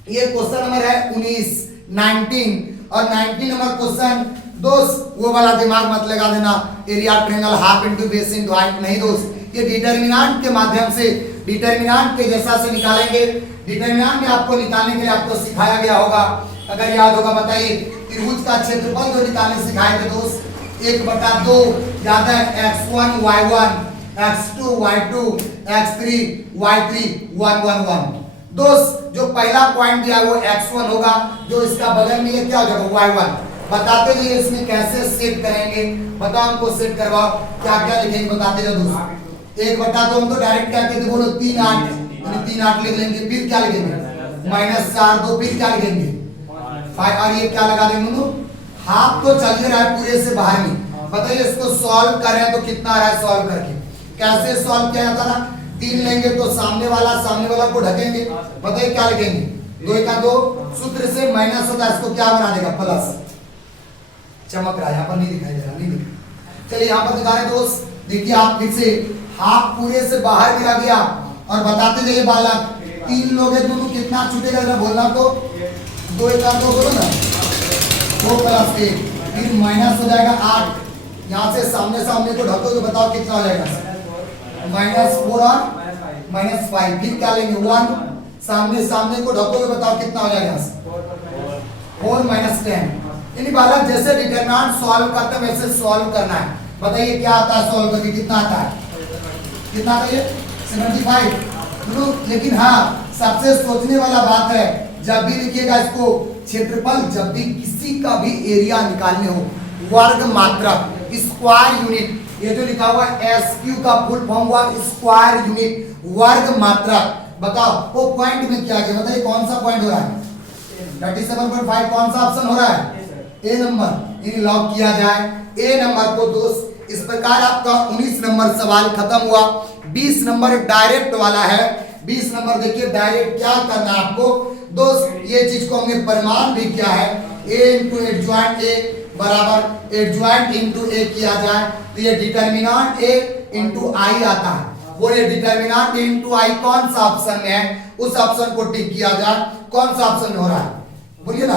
ये क्वेश्चन नंबर है 19 और 19 नंबर क्वेश्चन दोस्त वो वाला दिमाग मत लगा देना, area triangle half into base into height नहीं दोस्त, ये डिटरमिनेंट के माध्यम से डिटरमिनेंट के जैसा से निकालेंगे। डिटरमिनेंट में आपको निकालने के लिए आपको सिखाया गया होगा, अगर याद होगा बताइए, त्रिभुज का क्षेत्रफल जो निकालने सिखाए थे दोस्त, 1/2 याद है, x1 y1 x2 y2 x3 y3 1 1 1। दोस्त जो पहला पॉइंट दिया वो x1 होगा, जो इसका बगल में ये क्या हो जाएगा y1। बताते जाइए इसमें कैसे सेट करेंगे, बताओ हमको सेट करवाओ, क्या क्या लिखेंगे बताते जाओ दोस्त। 1/2 हम तो डायरेक्ट क्या कहते बोलो 3 8, यानी 3 8 लिख लेंगे। फिर क्या लिखेंगे -4 2, फिर क्या लिखेंगे 5, और ये क्या लगा देंगे दोनों, हाफ तो चल ही रहा है पूरे से बाहर में। बताइए इसको सॉल्व कर रहे हैं तो कितना आ रहा है, सॉल्व करके कैसे सॉल्व किया जाता ना, 3 लेंगे तो सामने वाला को ढकेंगे। बताइए क्या लिखेंगे, 2 का 2 सूत्र से माइनस होता है, इसको क्या बना देगा प्लस। चमक रहा है यहाँ पर, नहीं दिखाई दे रहा, नहीं दिखा। चलिए यहाँ पर दिखा रहे दोस्त, देखिए आप फिर से हाफ पूरे से बाहर गिरा गया। और बताते जाइए बालक, 3 लोग हैं दोनों कितना छूटेगा जरा बोलना तो, 2 का 2 बोलो ना, 2 + 1 फिर माइनस हो जाएगा 8। यहाँ से सामने को ढकोगे बताओ कितना हो जाएगा, -4 और -5। फिर क्या लेंगे 1, सामने को ढकोगे बताओ कितना हो जाएगा 4 - 10। यानी बालक जैसे डिटरमिनेंट सॉल्व करते हैं वैसे सॉल्व करना है। बताइए क्या आता है सॉल्व करके, कितना आता है, कितना आता है 75। लेकिन हाँ सबसे सोचने वाला बात है, जब भी लिखिएगा इसको क्षेत्रफल, जब भी किसी का भी एरिया निकालने हो, वर्ग मात्रक स्क्वायर यूनिट, ये जो लिखा हुआ SQ का फुल फॉर्म हुआ स्क्वायर यूनिट वर्ग मात्रक। बताओ वो पॉइंट में क्या किया, बताइए कौन सा पॉइंट हो रहा है 37.5, कौन सा ऑप्शन हो रहा है ए नंबर, यानी लॉक किया जाए ए नंबर को दोस्त। इस प्रकार आपका 19 नंबर सवाल खत्म हुआ। 20 नंबर डायरेक्ट वाला है। 20 नंबर देखिए डायरेक्ट क्या करना है आपको दोस्त, ये चीज को हमने प्रमाण भी किया है, a × एडजॉइंट a बराबर एडजॉइंट इनटू a किया जाए तो ये डिटरमिनेंट a × i आता है। वो ये डिटरमिनेंट a × i कौन सा ऑप्शन में है, उस ऑप्शन को टिक किया जाए। कौन सा ऑप्शन में हो रहा है बोलिए ना,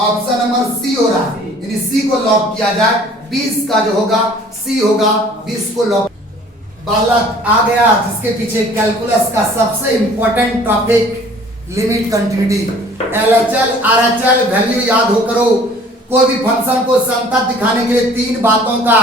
ऑप्शन नंबर सी हो रहा है, यानी सी को लॉक किया जाए। 20 का जो होगा सी होगा, 20 को लॉक। बालक आ गया जिसके पीछे कैलकुलस का सबसे important topic limit continuity. LHL RHL value याद हो करो। कोई भी फंक्शन को संतत दिखाने के लिए 3 बातों का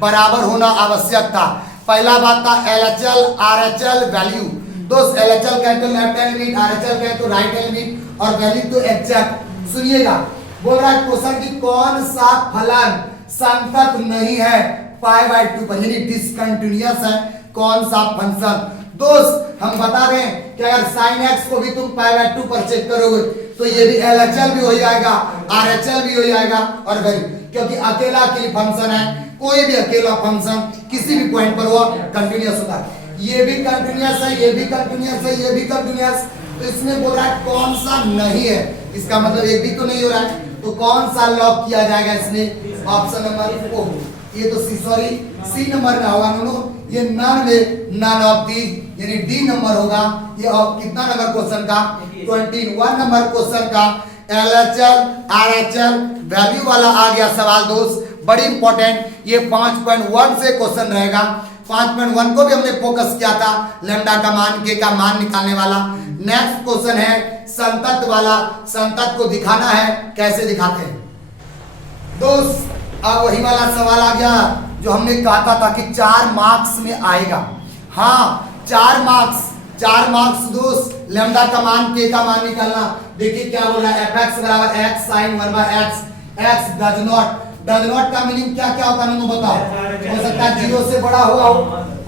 बराबर होना आवश्यक था। पहला बात था LHL RHL वैल्यू। दोस्त LHL कहे तो लेफ्ट हैंड लिमिट, RHL कहे तो राइट हैंड लिमिट, और वैल्यू तो एग्जैक्ट। सुनिएगा बोल रहा है क्वेश्चन की कौन सा फलन संतत नहीं है π/2 पर, यानी डिसकंटिन्यूअस है कौन सा फंक्शन। दोस्त हम बता रहे हैं कि अगर sin x को भी तुम π/2 पर चेक करोगे तो ये भी LHL भी हो जाएगा, RHL भी हो जाएगा और वैल्यू, क्योंकि अकेला अकेली फंक्शन है। कोई भी अकेला फंक्शन किसी भी पॉइंट पर हुआ कंटिन्यूअस होता है। ये भी कंटिन्यूअस है, ये भी कंटिन्यूअस है, ये भी कंटिन्यूअस। तो इसमें बोल रहा है कौन सा नहीं है, इसका मतलब एक भी तो नहीं हो रहा है, तो कौन सा लॉक किया जाएगा इसमें, ऑप्शन नंबर ओ। ये तो सी नंबर में होगा दोनों, ये नन ऑफ दी, यानी डी नंबर होगा। ये कितना नंबर क्वेश्चन का 21 नंबर क्वेश्चन का LHL RHL वैल्यू वाला आ गया सवाल दोस्त, बड़ी इंपॉर्टेंट। ये 5.1 से क्वेश्चन रहेगा। 5.1 को भी हमने फोकस किया था, लैम्डा का मान, के का मान निकालने वाला। नेक्स्ट क्वेश्चन है संतत वाला। संतत को दिखाना है, कैसे दिखाते हैं दोस्त? अब वही वाला सवाल आ गया जो हमने कहा था कि 4 मार्क्स में आएगा। हाँ 4 मार्क्स दोस्त। लैम्डा का मान, के का मान निकालना। देखिए क्या बोल रहा है, fx बराबर x sin 1/x। x does not का मीनिंग क्या क्या होता है मेरे को बताओ। हो सकता है 0 से बड़ा हुआ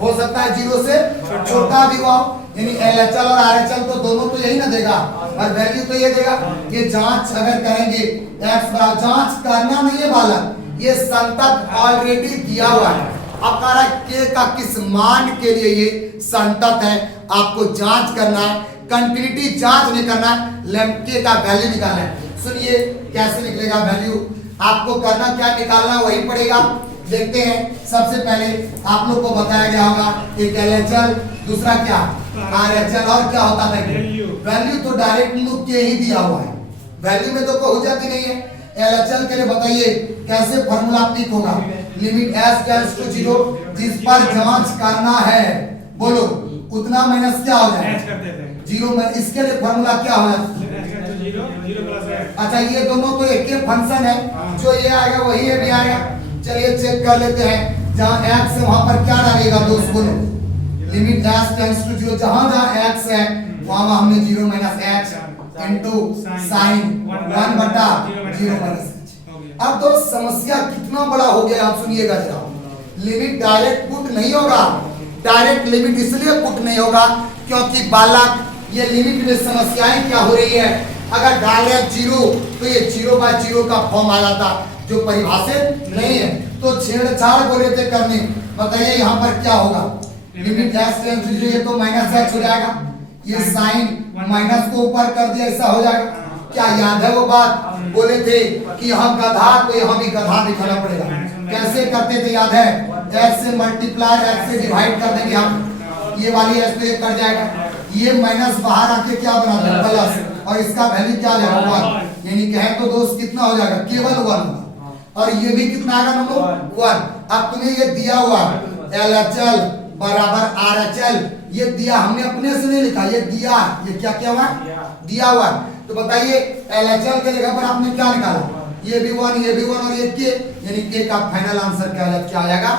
हो सकता है 0 से छोटा भी हुआ हो। यानी LHL और RHL तो दोनों तो यही ना देगा, और वैल्यू तो ये देगा। ये जांच अगर करेंगे x बराबर, जांच करना नहीं है बालक, ये संतत ऑलरेडी दिया हुआ है। अब कह रहा है के का किस मान के लिए ये संतत है, आपको जांच करना है। कंटिन्यूटी जांच नहीं करना है, के का वैल्यू निकालना है। सुनिए कैसे निकलेगा वैल्यू, आपको करना क्या, निकालना वही पड़ेगा। देखते हैं। सबसे पहले आप लोग को बताया गया होगा एक LHL, दूसरा क्या RHL, और क्या होता था वैल्यू तो डायरेक्ट लूप के ही दिया हुआ है, वैल्यू में तो कोई हो जाती नहीं है। LHL के लिए बताइए कैसे फॉर्मूला अप्लाई होगा। लिमिट s टेंड्स टू 0, जिस पर जांच करना है बोलो उतना माइनस क्या हो जाएगा 0 में। इसके लिए फॉर्मूला क्या हो जाएगा, अच्छा ये दोनों तो एक ही फंक्शन है, जो ये आएगा वही ये भी आएगा। चलिए चेक कर लेते हैं। जहां x है वहां पर क्या डालेगा दोस्त बोलो, लिमिट s टेंड्स टू 0, जहां x है वहां हमने 0 minus h into sin 1/0 minus h। अब तो समस्या कितना बड़ा हो गया आप सुनिएगा जरा। लिमिट डायरेक्ट पुट नहीं होगा, डायरेक्ट लिमिट इसलिए पुट नहीं होगा क्योंकि बालक ये लिमिट में समस्याएं क्या हो रही है। अगर डाल रहे 0 तो ये 0/0 का फॉर्म आ जाता जो परिभाषित नहीं है, तो छेड़छाड़ बोले थे करने। बताइए यहाँ पर क्या होगा, लिमिट s टेंड्स टू 0, ये तो माइनस h हो जाएगा, ये साइन माइनस को ऊपर कर दिया ऐसा हो जाएगा। क्या याद है वो बात बोले थे कि यहाँ गधा, तो यहाँ भी गधा दिखाना पड़ेगा। कैसे करते थे याद है, x से मल्टीप्लाई x से डिवाइड कर देंगे हम, ये वाली s पे कट जाएगा, ये माइनस बाहर आके क्या बना देगा प्लस, और इसका वैल्यू क्या आ जाएगा 1। यानी कहें तो दोस्त कितना हो जाएगा, केवल 1 होगा, और ये भी कितना आएगा नंबर 1। अब तुम्हें ये दिया हुआ LHL बराबर RHL, ये दिया हमने अपने से नहीं लिखा, ये दिया, ये क्या क्या हुआ दिया हुआ। तो बताइए LHL के जगह पर आपने क्या निकाला, ये भी 1, ये भी 1 और ये के, यानी के का फाइनल आंसर क्या आ जाएगा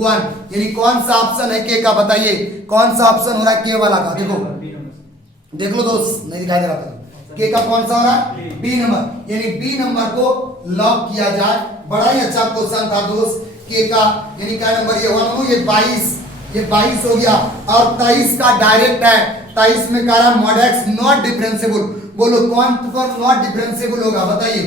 1। यानी कौन सा ऑप्शन है के का, बताइए कौन सा ऑप्शन हो रहा है के वाला का। देखो देख लो दोस्त, नहीं दिखाई दे रहा था, के का कौन सा हो रहा है बी नंबर, यानी बी नंबर को लॉक किया जाए। बड़ा ही अच्छा क्वेश्चन था दोस्त के का, यानी क्या नंबर ये हुआ, ये 22 हो गया, और 23 का डायरेक्ट है। 23 में कह रहा मॉड x नॉट डिफरेंशिएबल, बोलो कौन नॉट डिफरेंशिएबल होगा बताइए।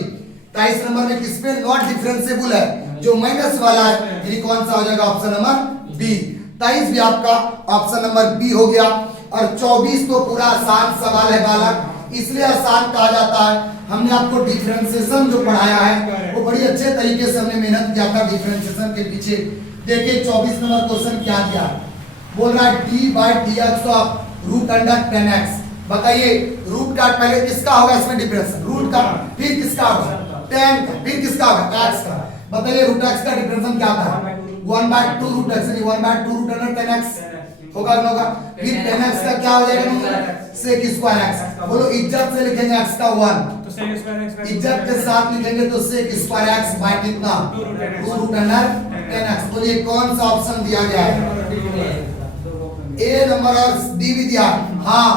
23 नंबर में किस पे नॉट डिफरेंशिएबल है, जो माइनस वाला है, यानी कौन सा हो जाएगा ऑप्शन नंबर बी। 23 भी आपका ऑप्शन नंबर बी हो गया। और 24 तो पूरा आसान सवाल है बालक, इसलिए आसान कहा जाता है। हमने आपको डिफरेंशिएशन जो पढ़ाया है वो बड़ी अच्छे तरीके से हमने मेहनत किया था डिफरेंशिएशन के पीछे। देखिए 24 नंबर क्वेश्चन क्या दिया, बोल रहा है d/dx of root under 10x। बताइए रूट का पहले किसका होगा इसमें डिफरेंस, रूट का, फिर किसका होगा 10 का, फिर किसका होगा x का। बताइए रूट x का डिफरेंस क्या था 1/2 रूट x, यानी 1/2 रूट अंडर 10x होगा ना होगा। फिर 10x का क्या हो जाएगा sec स्क्वायर x, बोलो इज्जत से लिखेंगे x का 1, तो sec स्क्वायर x इज्जत के साथ लिखेंगे तो sec स्क्वायर x बाय कितना 2 रूट अंडर 10x। बोलिए कौन सा ऑप्शन दिया गया है, ए नंबर और डी भी दिया। हाँ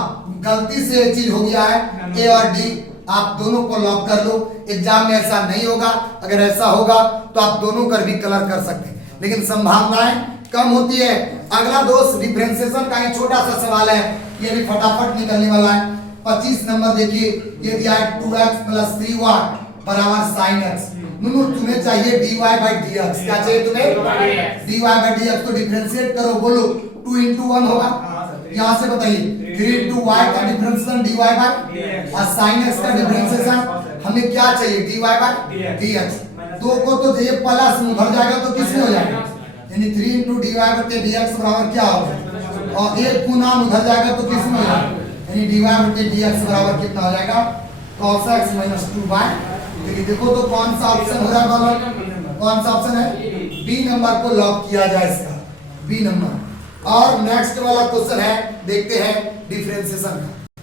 गलती से एक चीज हो गया है, ए और डी आप दोनों को लॉक कर लो। एग्जाम में ऐसा नहीं होगा, अगर ऐसा होगा तो आप दोनों कर भी कलर कर सकते हैं, लेकिन संभावनाएं कम होती है। अगला दोस्त डिफरेंशिएशन का ही छोटा सा सवाल है, ये भी फटाफट निकलने वाला है। 25 नंबर देखिए, ये दिया है 2x + 3y बराबर sin x। नुनू तुम्हें चाहिए dy/dx, क्या चाहिए तुम्हें dy/dx, तो डिफरेंशिएट करो, बोलो 2 × 1 होगा। यहाँ से बताइए 3 × y का डिफरेंशिएशन dy/dx और sin x का डिफरेंशिएशन हमें क्या चाहिए dy/dx। दो को तो ये प्लस में भर जाएगा तो किसमें हो जाएगा, यानी 3 × dy/dx बराबर क्या होगा, और एक गुना उधर जाएगा तो किसमें हो जाएगा, यानी dy/dx बराबर कितना हो जाएगा cos x - 2y। देखो तो कौन सा ऑप्शन हो रहा है बालक, कौन सा ऑप्शन है, बी नंबर को लॉक किया जाए इसका। B number. और नेक्स्ट वाला क्वेश्चन है, देखते हैं डिफरेंशिएशन का।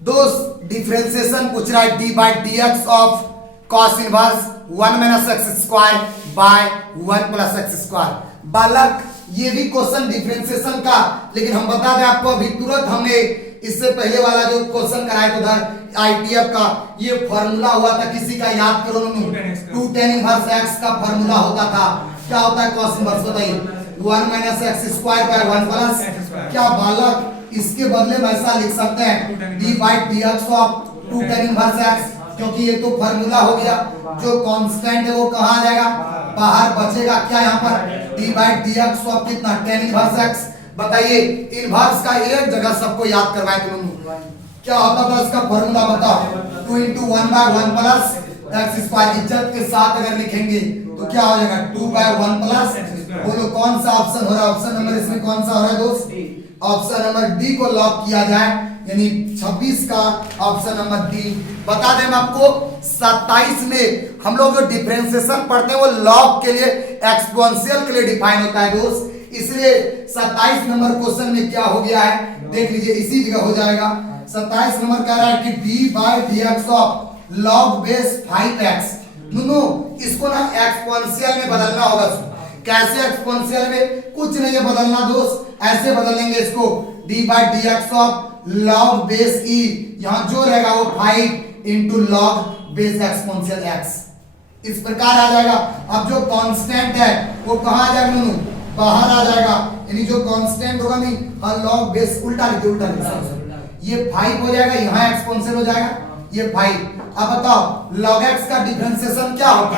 दोस्त डिफरेंशिएशन पूछ रहा है D by D x of cos inverse 1 minus x square by 1 plus x square. बालक ये भी क्वेश्चन डिफरेंशिएशन का, लेकिन हम बता दें आपको अभी तुरंत हमने इससे पहले वाला जो क्वेश्चन कराया था उधर आईटीएफ का, ये फॉर्मूला हुआ था, किसी का याद करो, 2 tan इनवर्स x का फॉर्मूला होता था। क्या होता है कॉस इनवर्स, बताइए 1 minus x square by 1 plus. क्या बालक इसके बदले में ऐसा लिख सकते हैं D by D x of 2 tan inverse x, क्योंकि ये तो फॉर्मूला हो गया, जो कांस्टेंट है वो कहां आ जाएगा, बाहर बचेगा। क्या यहाँ पर D by D x of कितना tan इनवर्स x। बताइए इनवर्स का एक जगह सबको याद करवाए तुम, क्या होता था इसका फॉर्मूला बताओ, 2 into 1 by 1 plus x square. इज्जत के साथ अगर लिखेंगे तो क्या हो जाएगा 2 by 1 प्लस। बोलो कौन सा ऑप्शन हो रहा है, ऑप्शन नंबर इसमें कौन सा हो रहा है दोस्त, ऑप्शन नंबर डी को लॉक किया जाए, यानी 26 का ऑप्शन नंबर डी। बता दें मैं आपको 27 में हम लोग जो डिफरेंशिएशन पढ़ते हैं वो लॉग के लिए, एक्सपोनेंशियल के लिए डिफाइन होता है दोस्त। इसलिए 27 नंबर क्वेश्चन में क्या हो गया है, देख लीजिए इसी जगह हो जाएगा। 27 नंबर कह रहा है कि d by D x of log base 5x। No इसको ना एक्सपोनेंशियल में बदलना होगा। कैसे एक्सपोनेंशियल में, कुछ नहीं है बदलना दोस्त, ऐसे बदलेंगे इसको D by D x of log base e, यहां जो रहेगा वो 5 into log base exponential x, इस प्रकार आ जाएगा। अब जो कांस्टेंट है वो कहां आ जाएगा, बाहर आ जाएगा, यानी जो कांस्टेंट होगा नहीं, और लॉग बेस उल्टा लिखिए, उल्टा लिखिए, ये 5 हो जाएगा, यहाँ एक्सपोनेंशियल हो जाएगा, ये 5। अब बताओ log x का डिफरेंशिएशन क्या होगा,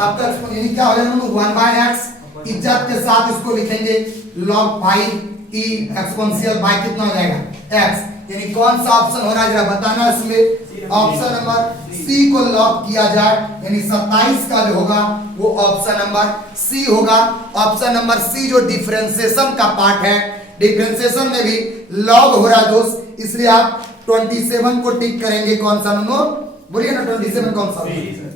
आपका यानी क्या हो जाएगा 1 by x, इज्जत के साथ इसको लिखेंगे log 5 e एक्सपोनेंशियल बाय कितना हो जाएगा x, यानी कौन सा ऑप्शन हो रहा है जरा बताना इसमें। ऑप्शन नंबर सी को लॉक किया जाए, यानी 27 का जो होगा वो ऑप्शन नंबर सी होगा। ऑप्शन नंबर सी जो डिफरेंशिएशन का पार्ट है, डिफरेंशिएशन में भी लॉग हो रहा है दोस्त, इसलिए आप 27 को टिक करेंगे। कौन सा नंबर बोलिए ना, 27 कौन सा,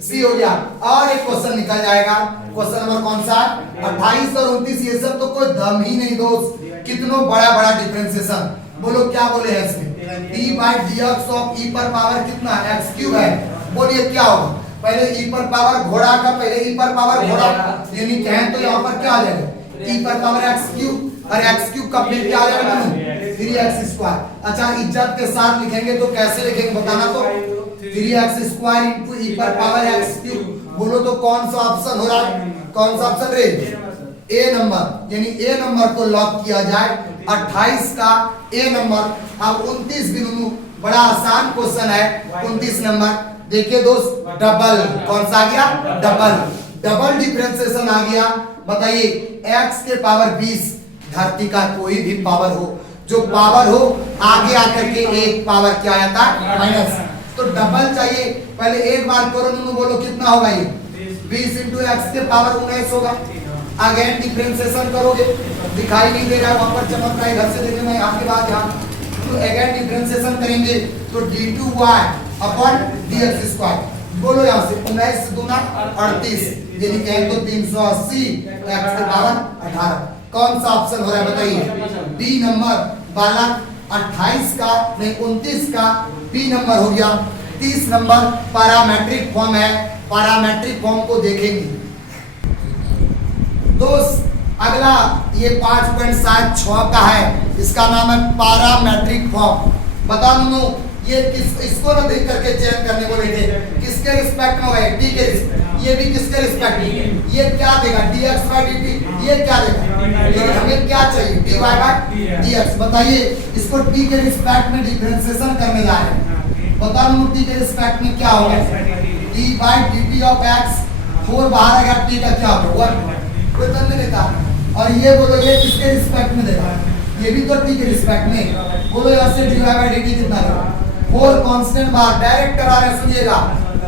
सी हो गया। और एक क्वेश्चन निकल जाएगा, क्वेश्चन नंबर कौन सा, 28 और 29, ये सब तो कोई दम ही नहीं दोस्त, कितना बड़ा बड़ा डिफरेंशिएशन। बोलो क्या बोले हैं इसमें, D by D x of E पर पावर कितना एक्स क्यूब है, बोलिए क्या होगा, पहले ई पर पावर घोड़ा का, पहले ई पर पावर घोड़ा, यानी कहें तो यहाँ पर क्या आ जाएगा ई पर पावर एक्स क्यूब, और एक्स क्यूब का फिर क्या आ जाएगा 3x स्क्वायर। अच्छा इज्जत के साथ लिखेंगे तो कैसे लिखेंगे बताना, तो 3x स्क्वायर इंटू ई पर पावर एक्स क्यूब। बोलो तो कौन सा ऑप्शन हो रहा है, कौन सा ऑप्शन रे, ए नंबर, यानी ए नंबर को लॉक किया जाए। 28 का ए नंबर। अब 29 भी बड़ा आसान क्वेश्चन है, 29 नंबर देखिए दोस्त, डबल कौन सा आ गया, डबल डिफरेंशिएशन आ गया। बताइए x के पावर 20, धरती का कोई भी पावर हो, जो पावर हो आगे आकर के एक पावर क्या आता है माइनस, तो डबल चाहिए। पहले एक बार करो, बोलो कितना होगा ये 20 इंटू एक्स के पावर 19 होगा। अगेन डिफरेंशिएशन करोगे, दिखाई नहीं दे रहा है वहां पर, चमक रहा है, घर से देखने में आपके बाद यहाँ, तो अगेन डिफरेंशिएशन करेंगे तो d2y अपॉन dx स्क्वायर। बोलो यहाँ से 19 दूना 38, यानी कहें तो 380 x के पावर 18। कौन सा ऑप्शन हो रहा है बताइए, बी नंबर वाला। 28 का नहीं 29 का बी नंबर हो गया। 30 नंबर पैरामेट्रिक फॉर्म है, पैरामेट्रिक फॉर्म को देखेंगे दोस्त। अगला ये 5.6 का है, इसका नाम है पैरामेट्रिक फॉर्म। बता दूं ये इसको ना देख करके चयन करने बोले थे, किसके रिस्पेक्ट में होगा, टी के रिस्पेक्ट, ये भी किसके रिस्पेक्ट में, ये क्या देगा dx by dt, ये क्या देगा, लेकिन हमें क्या चाहिए dy by dx। बताइए इसको t के रिस्पेक्ट में डिफरेंशिएशन करने जा रहे हैं, बता दूं t के रिस्पेक्ट में क्या होगा, d by dt of x, 4 बाहर आ गया, t का क्या होगा 1, कोई बंद नहीं देता। और ये बोलो ये किसके रिस्पेक्ट में देगा, ये भी तो t के रिस्पेक्ट में। बोलो यहाँ से dy by dt कितना देगा, 4 कांस्टेंट बार डायरेक्ट करा रहे, सुनिएगा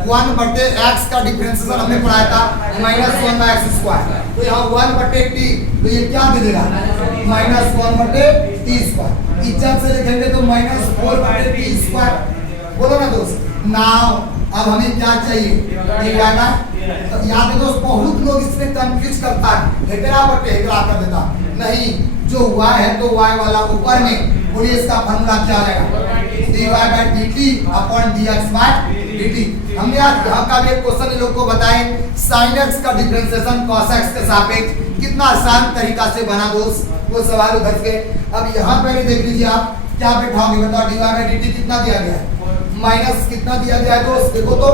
1 बटे x का डिफरेंशिएशन हमने पढ़ाया था -1 by x स्क्वायर, तो यहाँ 1 बटे t, तो ये क्या दे देगा -1 बटे t स्क्वायर। इज्जत से लिखेंगे तो -4 बटे t स्क्वायर। बोलो ना दोस्त। नाउ अब हमें क्या चाहिए, तो याद है दोस्त, बहुत लोग इसमें कंफ्यूज करता है, हेकरा बटे हेकरा कर देता, नहीं, जो y है तो y वाला ऊपर में, बोलिए इसका फॉर्मूला क्या आएगा, dy by dt upon dx by dt। हमने आज यहाँ का भी एक क्वेश्चन इन लोग को बताए, sin x का डिफरेंशिएशन cos x के सापेक्ष, कितना आसान तरीका से बना दोस्त, वो सवाल उधर के। अब यहाँ पहले देख लीजिए आप क्या बैठाओगे, बताओ dy बाय dt कितना दिया गया है, माइनस कितना दिया गया है दोस्त, देखो तो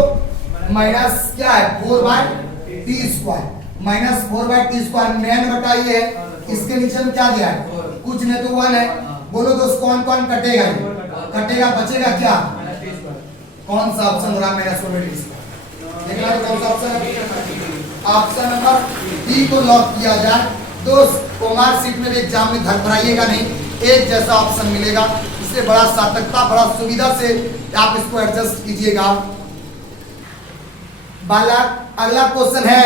माइनस क्या है 4/t², माइनस 4/t², मेन बटा ये है, इसके नीचे में क्या दिया है, कुछ नहीं तो 1 है। बोलो दोस्त कौन कौन कटेगा, कटेगा बचेगा क्या, कौन सा ऑप्शन हो रहा है माइनस 4/t², देखना है कौन सा ऑप्शन है, ऑप्शन नंबर डी को लॉक किया जाए दोस्त। ओमार सीट में भी एग्जाम में धड़फड़ाइएगा नहीं, एक जैसा ऑप्शन मिलेगा, इससे बड़ा सार्थकता बड़ा सुविधा से आप इसको एडजस्ट कीजिएगा। बालक अगला क्वेश्चन है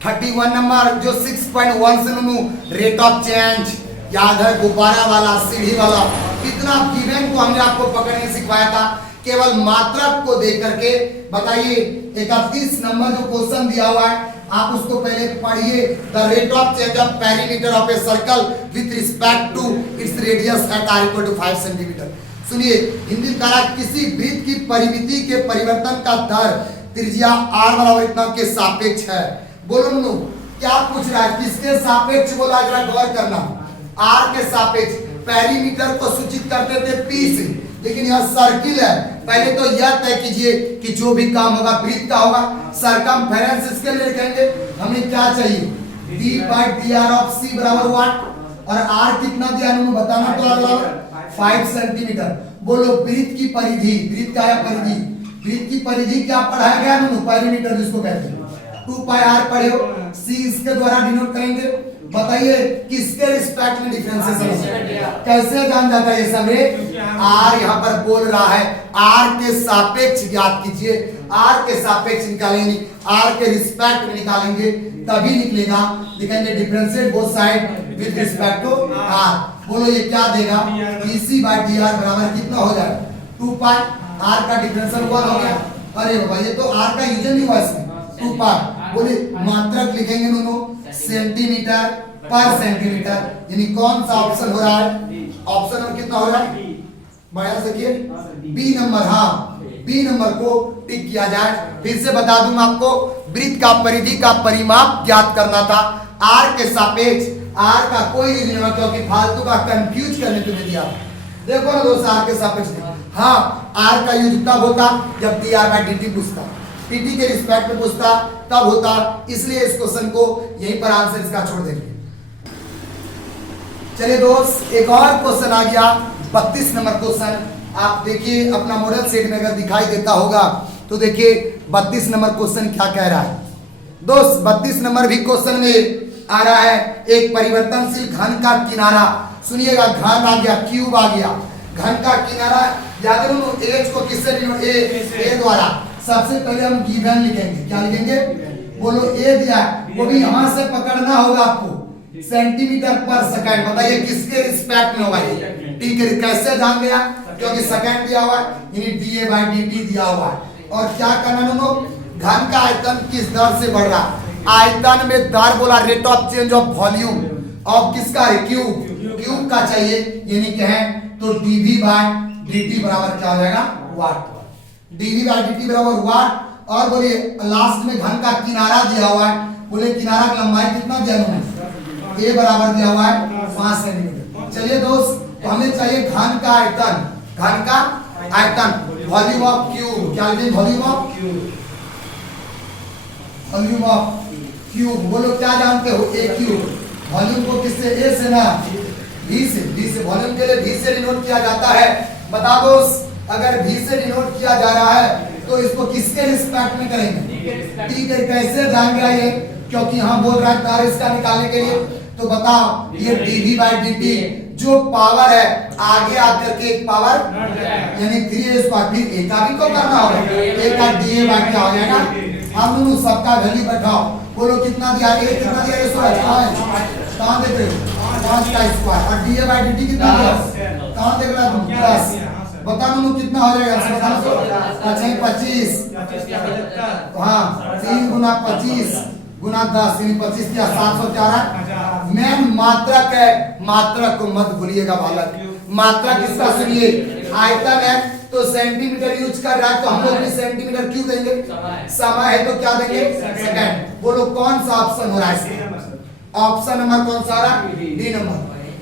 31 नंबर, जो 6.1 से रेट ऑफ चेंज, याद है गुब्बारा वाला सीढ़ी वाला, कितना गिवन को हमने आपको पकड़ने सिखवाया था, केवल मात्रक को देख करके बताइए। 31 नंबर जो क्वेश्चन दिया हुआ है आप उसको पहले पढ़िए, the rate of change of perimeter of a circle with respect to its radius at r equal to 5 centimetre. सुनिए, हिंदी में कहा किसी वृत्त की परिमिति के परिवर्तन का दर त्रिज्या r बराबर इतना के सापेक्ष है। बोलो नो क्या पूछ रहा है, किसके सापेक्ष बोला, जरा गौर करना, r के सापेक्ष। पेरीमीटर को सूचित करते थे p से, लेकिन यह सर्किल है, पहले तो यह तय कीजिए कि जो भी काम होगा वृत्त का होगा, सरकमफेरेंस इसके लिए लिखेंगे। हमें क्या चाहिए, d by dr of c बराबर व्हाट, और r कितना दिया उन्होंने बताना तो बराबर 5 सेंटीमीटर। बोलो वृत्त की परिधि, वृत्त का है परिधि, वृत्त की परिधि क्या पढ़ाया गया ना, पेरीमीटर जिसको कहते हैं, 2πr पढ़े हो, c इसके द्वारा डिनोट करेंगे। बताइए किसके रिस्पेक्ट में डिफरेंशिएशन, कैसे जान जाता है ये सब, r यहाँ पर बोल रहा है r के सापेक्ष ज्ञात कीजिए, r के सापेक्ष निकालेंगे, r के रिस्पेक्ट में निकालेंगे तभी निकलेगा। लिखेंगे differentiate both side with respect to r। बोलो ये क्या देगा, dc बाय dr बराबर कितना हो जाएगा 2π, r का डिफरेंशियल 1 हो गया। अरे बाबा ये तो r का यूज नहीं हुआ इसमें, 2π। बोले मात्रक लिखेंगे दोनों सेंटीमीटर पर सेंटीमीटर, यानी कौन सा ऑप्शन हो रहा है, ऑप्शन नंबर कितना हो रहा है, बढ़िया से किए बी नंबर, हाँ बी नंबर को टिक किया जाए। फिर से बता दूं आपको, वृत्त का परिधि का परिमाप ज्ञात करना था, r के सापेक्ष, r का कोई यूज नहीं हुआ क्योंकि फालतू का कंफ्यूज करने तुम्हें दिया। देखो ना दोस्त r के सापेक्ष, हाँ r का यूज तब होता जब dr बाय dt पूछता, pt के रिस्पेक्ट में पूछता तब होता, इसलिए इस क्वेश्चन को यहीं पर आंसर इसका छोड़ देंगे। चलिए दोस्त एक और क्वेश्चन आ गया 32 नंबर क्वेश्चन। आप देखिए अपना मॉडल सेट में अगर दिखाई देता होगा तो देखिए 32 नंबर क्वेश्चन क्या कह रहा है दोस्त। 32 नंबर भी क्वेश्चन में आ रहा है, एक परिवर्तनशील घन का किनारा, सुनिएगा घन आ गया, क्यूब आ गया, घन का किनारा याद रखो, एच को किससे डिनोट, ए द्वारा। सबसे पहले हम गिवन लिखेंगे, क्या लिखेंगे, बोलो ए दिया, वो भी यहां से पकड़ना होगा आपको, सेंटीमीटर पर सेकंड। बताइए किसके रिस्पेक्ट में होगा ये, टी के। कैसे जान गया, क्योंकि सेकंड दिया हुआ है, यानी डीए बाय डीटी दिया हुआ है। और क्या करना दोनों, घन का आयतन किस दर से बढ़ रहा है, आयतन में दर बोला, rate of change of volume of किसका है, क्यूब, क्यूब का चाहिए, यानी कहें तो डीवी बाय डीटी बराबर क्या हो जाएगा, वाट। डीवी बाय डीटी बराबर वाट। और बोलिए लास्ट में घन का किनारा दिया हुआ है, बोले किनारा की लंबाई कितना दिया है, ए बराबर दिया हुआ है 5 सेंटीमीटर। चलिए दोस्त, तो हमें चाहिए घन का आयतन, घन का आयतन, वॉल्यूम ऑफ क्यूब, क्या लिखेंगे, volume of cube, volume of cube. बोलो क्या जानते हो, ए क्यूब। वॉल्यूम को किससे, ए से ना, v से, v से। वॉल्यूम के लिए v से डिनोट किया जाता है। बता दो अगर v से डिनोट किया जा रहा है तो इसको किसके रिस्पेक्ट में करेंगे, t के। कैसे जान गया ये, क्योंकि यहाँ बोल रहा है तार इसका निकालने के लिए। तो बताओ ये dv बाय dt जो पावर है आगे आकर के एक पावर यानी 3a स्क्वायर, फिर a का भी तो करना होगा, a का dA बाय क्या हो जाएगा, हम दोनों सबका वैल्यू बैठाओ। बोलो कितना दिया, a कितना दिया, 5 कहां देख रहे हो, 5 का स्क्वायर, और dA बाय dt कितना दिया, कहां देख रहा तुम, 10। बता दो कितना हो जाएगा, बता दो। अच्छा 25, हाँ 3 गुना 25 गुना 10 यानी 25 या 704। मैन मात्रक है, मात्रक को मत भूलिएगा बालक। मात्रा किसका सुनिए, आयतन है तो सेंटीमीटर यूज कर रहा है, तो हम लोग भी सेंटीमीटर क्यों देंगे, समय है तो क्या देंगे, सेकंड। बोलो कौन सा ऑप्शन हो रहा है, ऑप्शन नंबर कौन सा रहा, डी नंबर।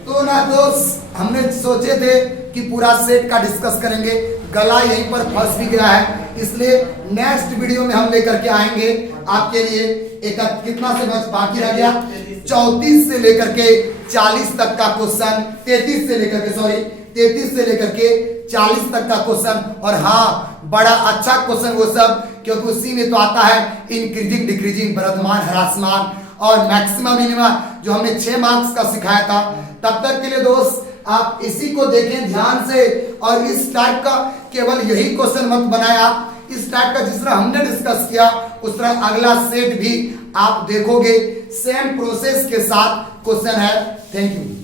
तो ना दोस्त हमने सोचे थे कि पूरा सेट का डिस्कस करेंगे, गला यहीं पर फंस भी गया है, इसलिए नेक्स्ट वीडियो में हम लेकर के आएंगे आपके लिए। एक कितना से बच बाकी रह गया, 34 से लेकर के 40 तक का क्वेश्चन, 33 से लेकर के 40 तक का क्वेश्चन। और हाँ बड़ा अच्छा क्वेश्चन वो सब, क्योंकि उसी में तो आता है इंक्रीजिंग डिक्रीजिंग, वर्धमान ह्रासमान और मैक्सिमम मिनिमा, जो हमने 6 मार्क्स का सिखाया था। तब तक के लिए दोस्त आप इसी को देखें ध्यान से, और इस टाइप का केवल यही क्वेश्चन मत बनाए आप, इस टाइप का जिस तरह हमने डिस्कस किया उस तरह अगला सेट भी आप देखोगे, सेम प्रोसेस के साथ क्वेश्चन है। Thank you.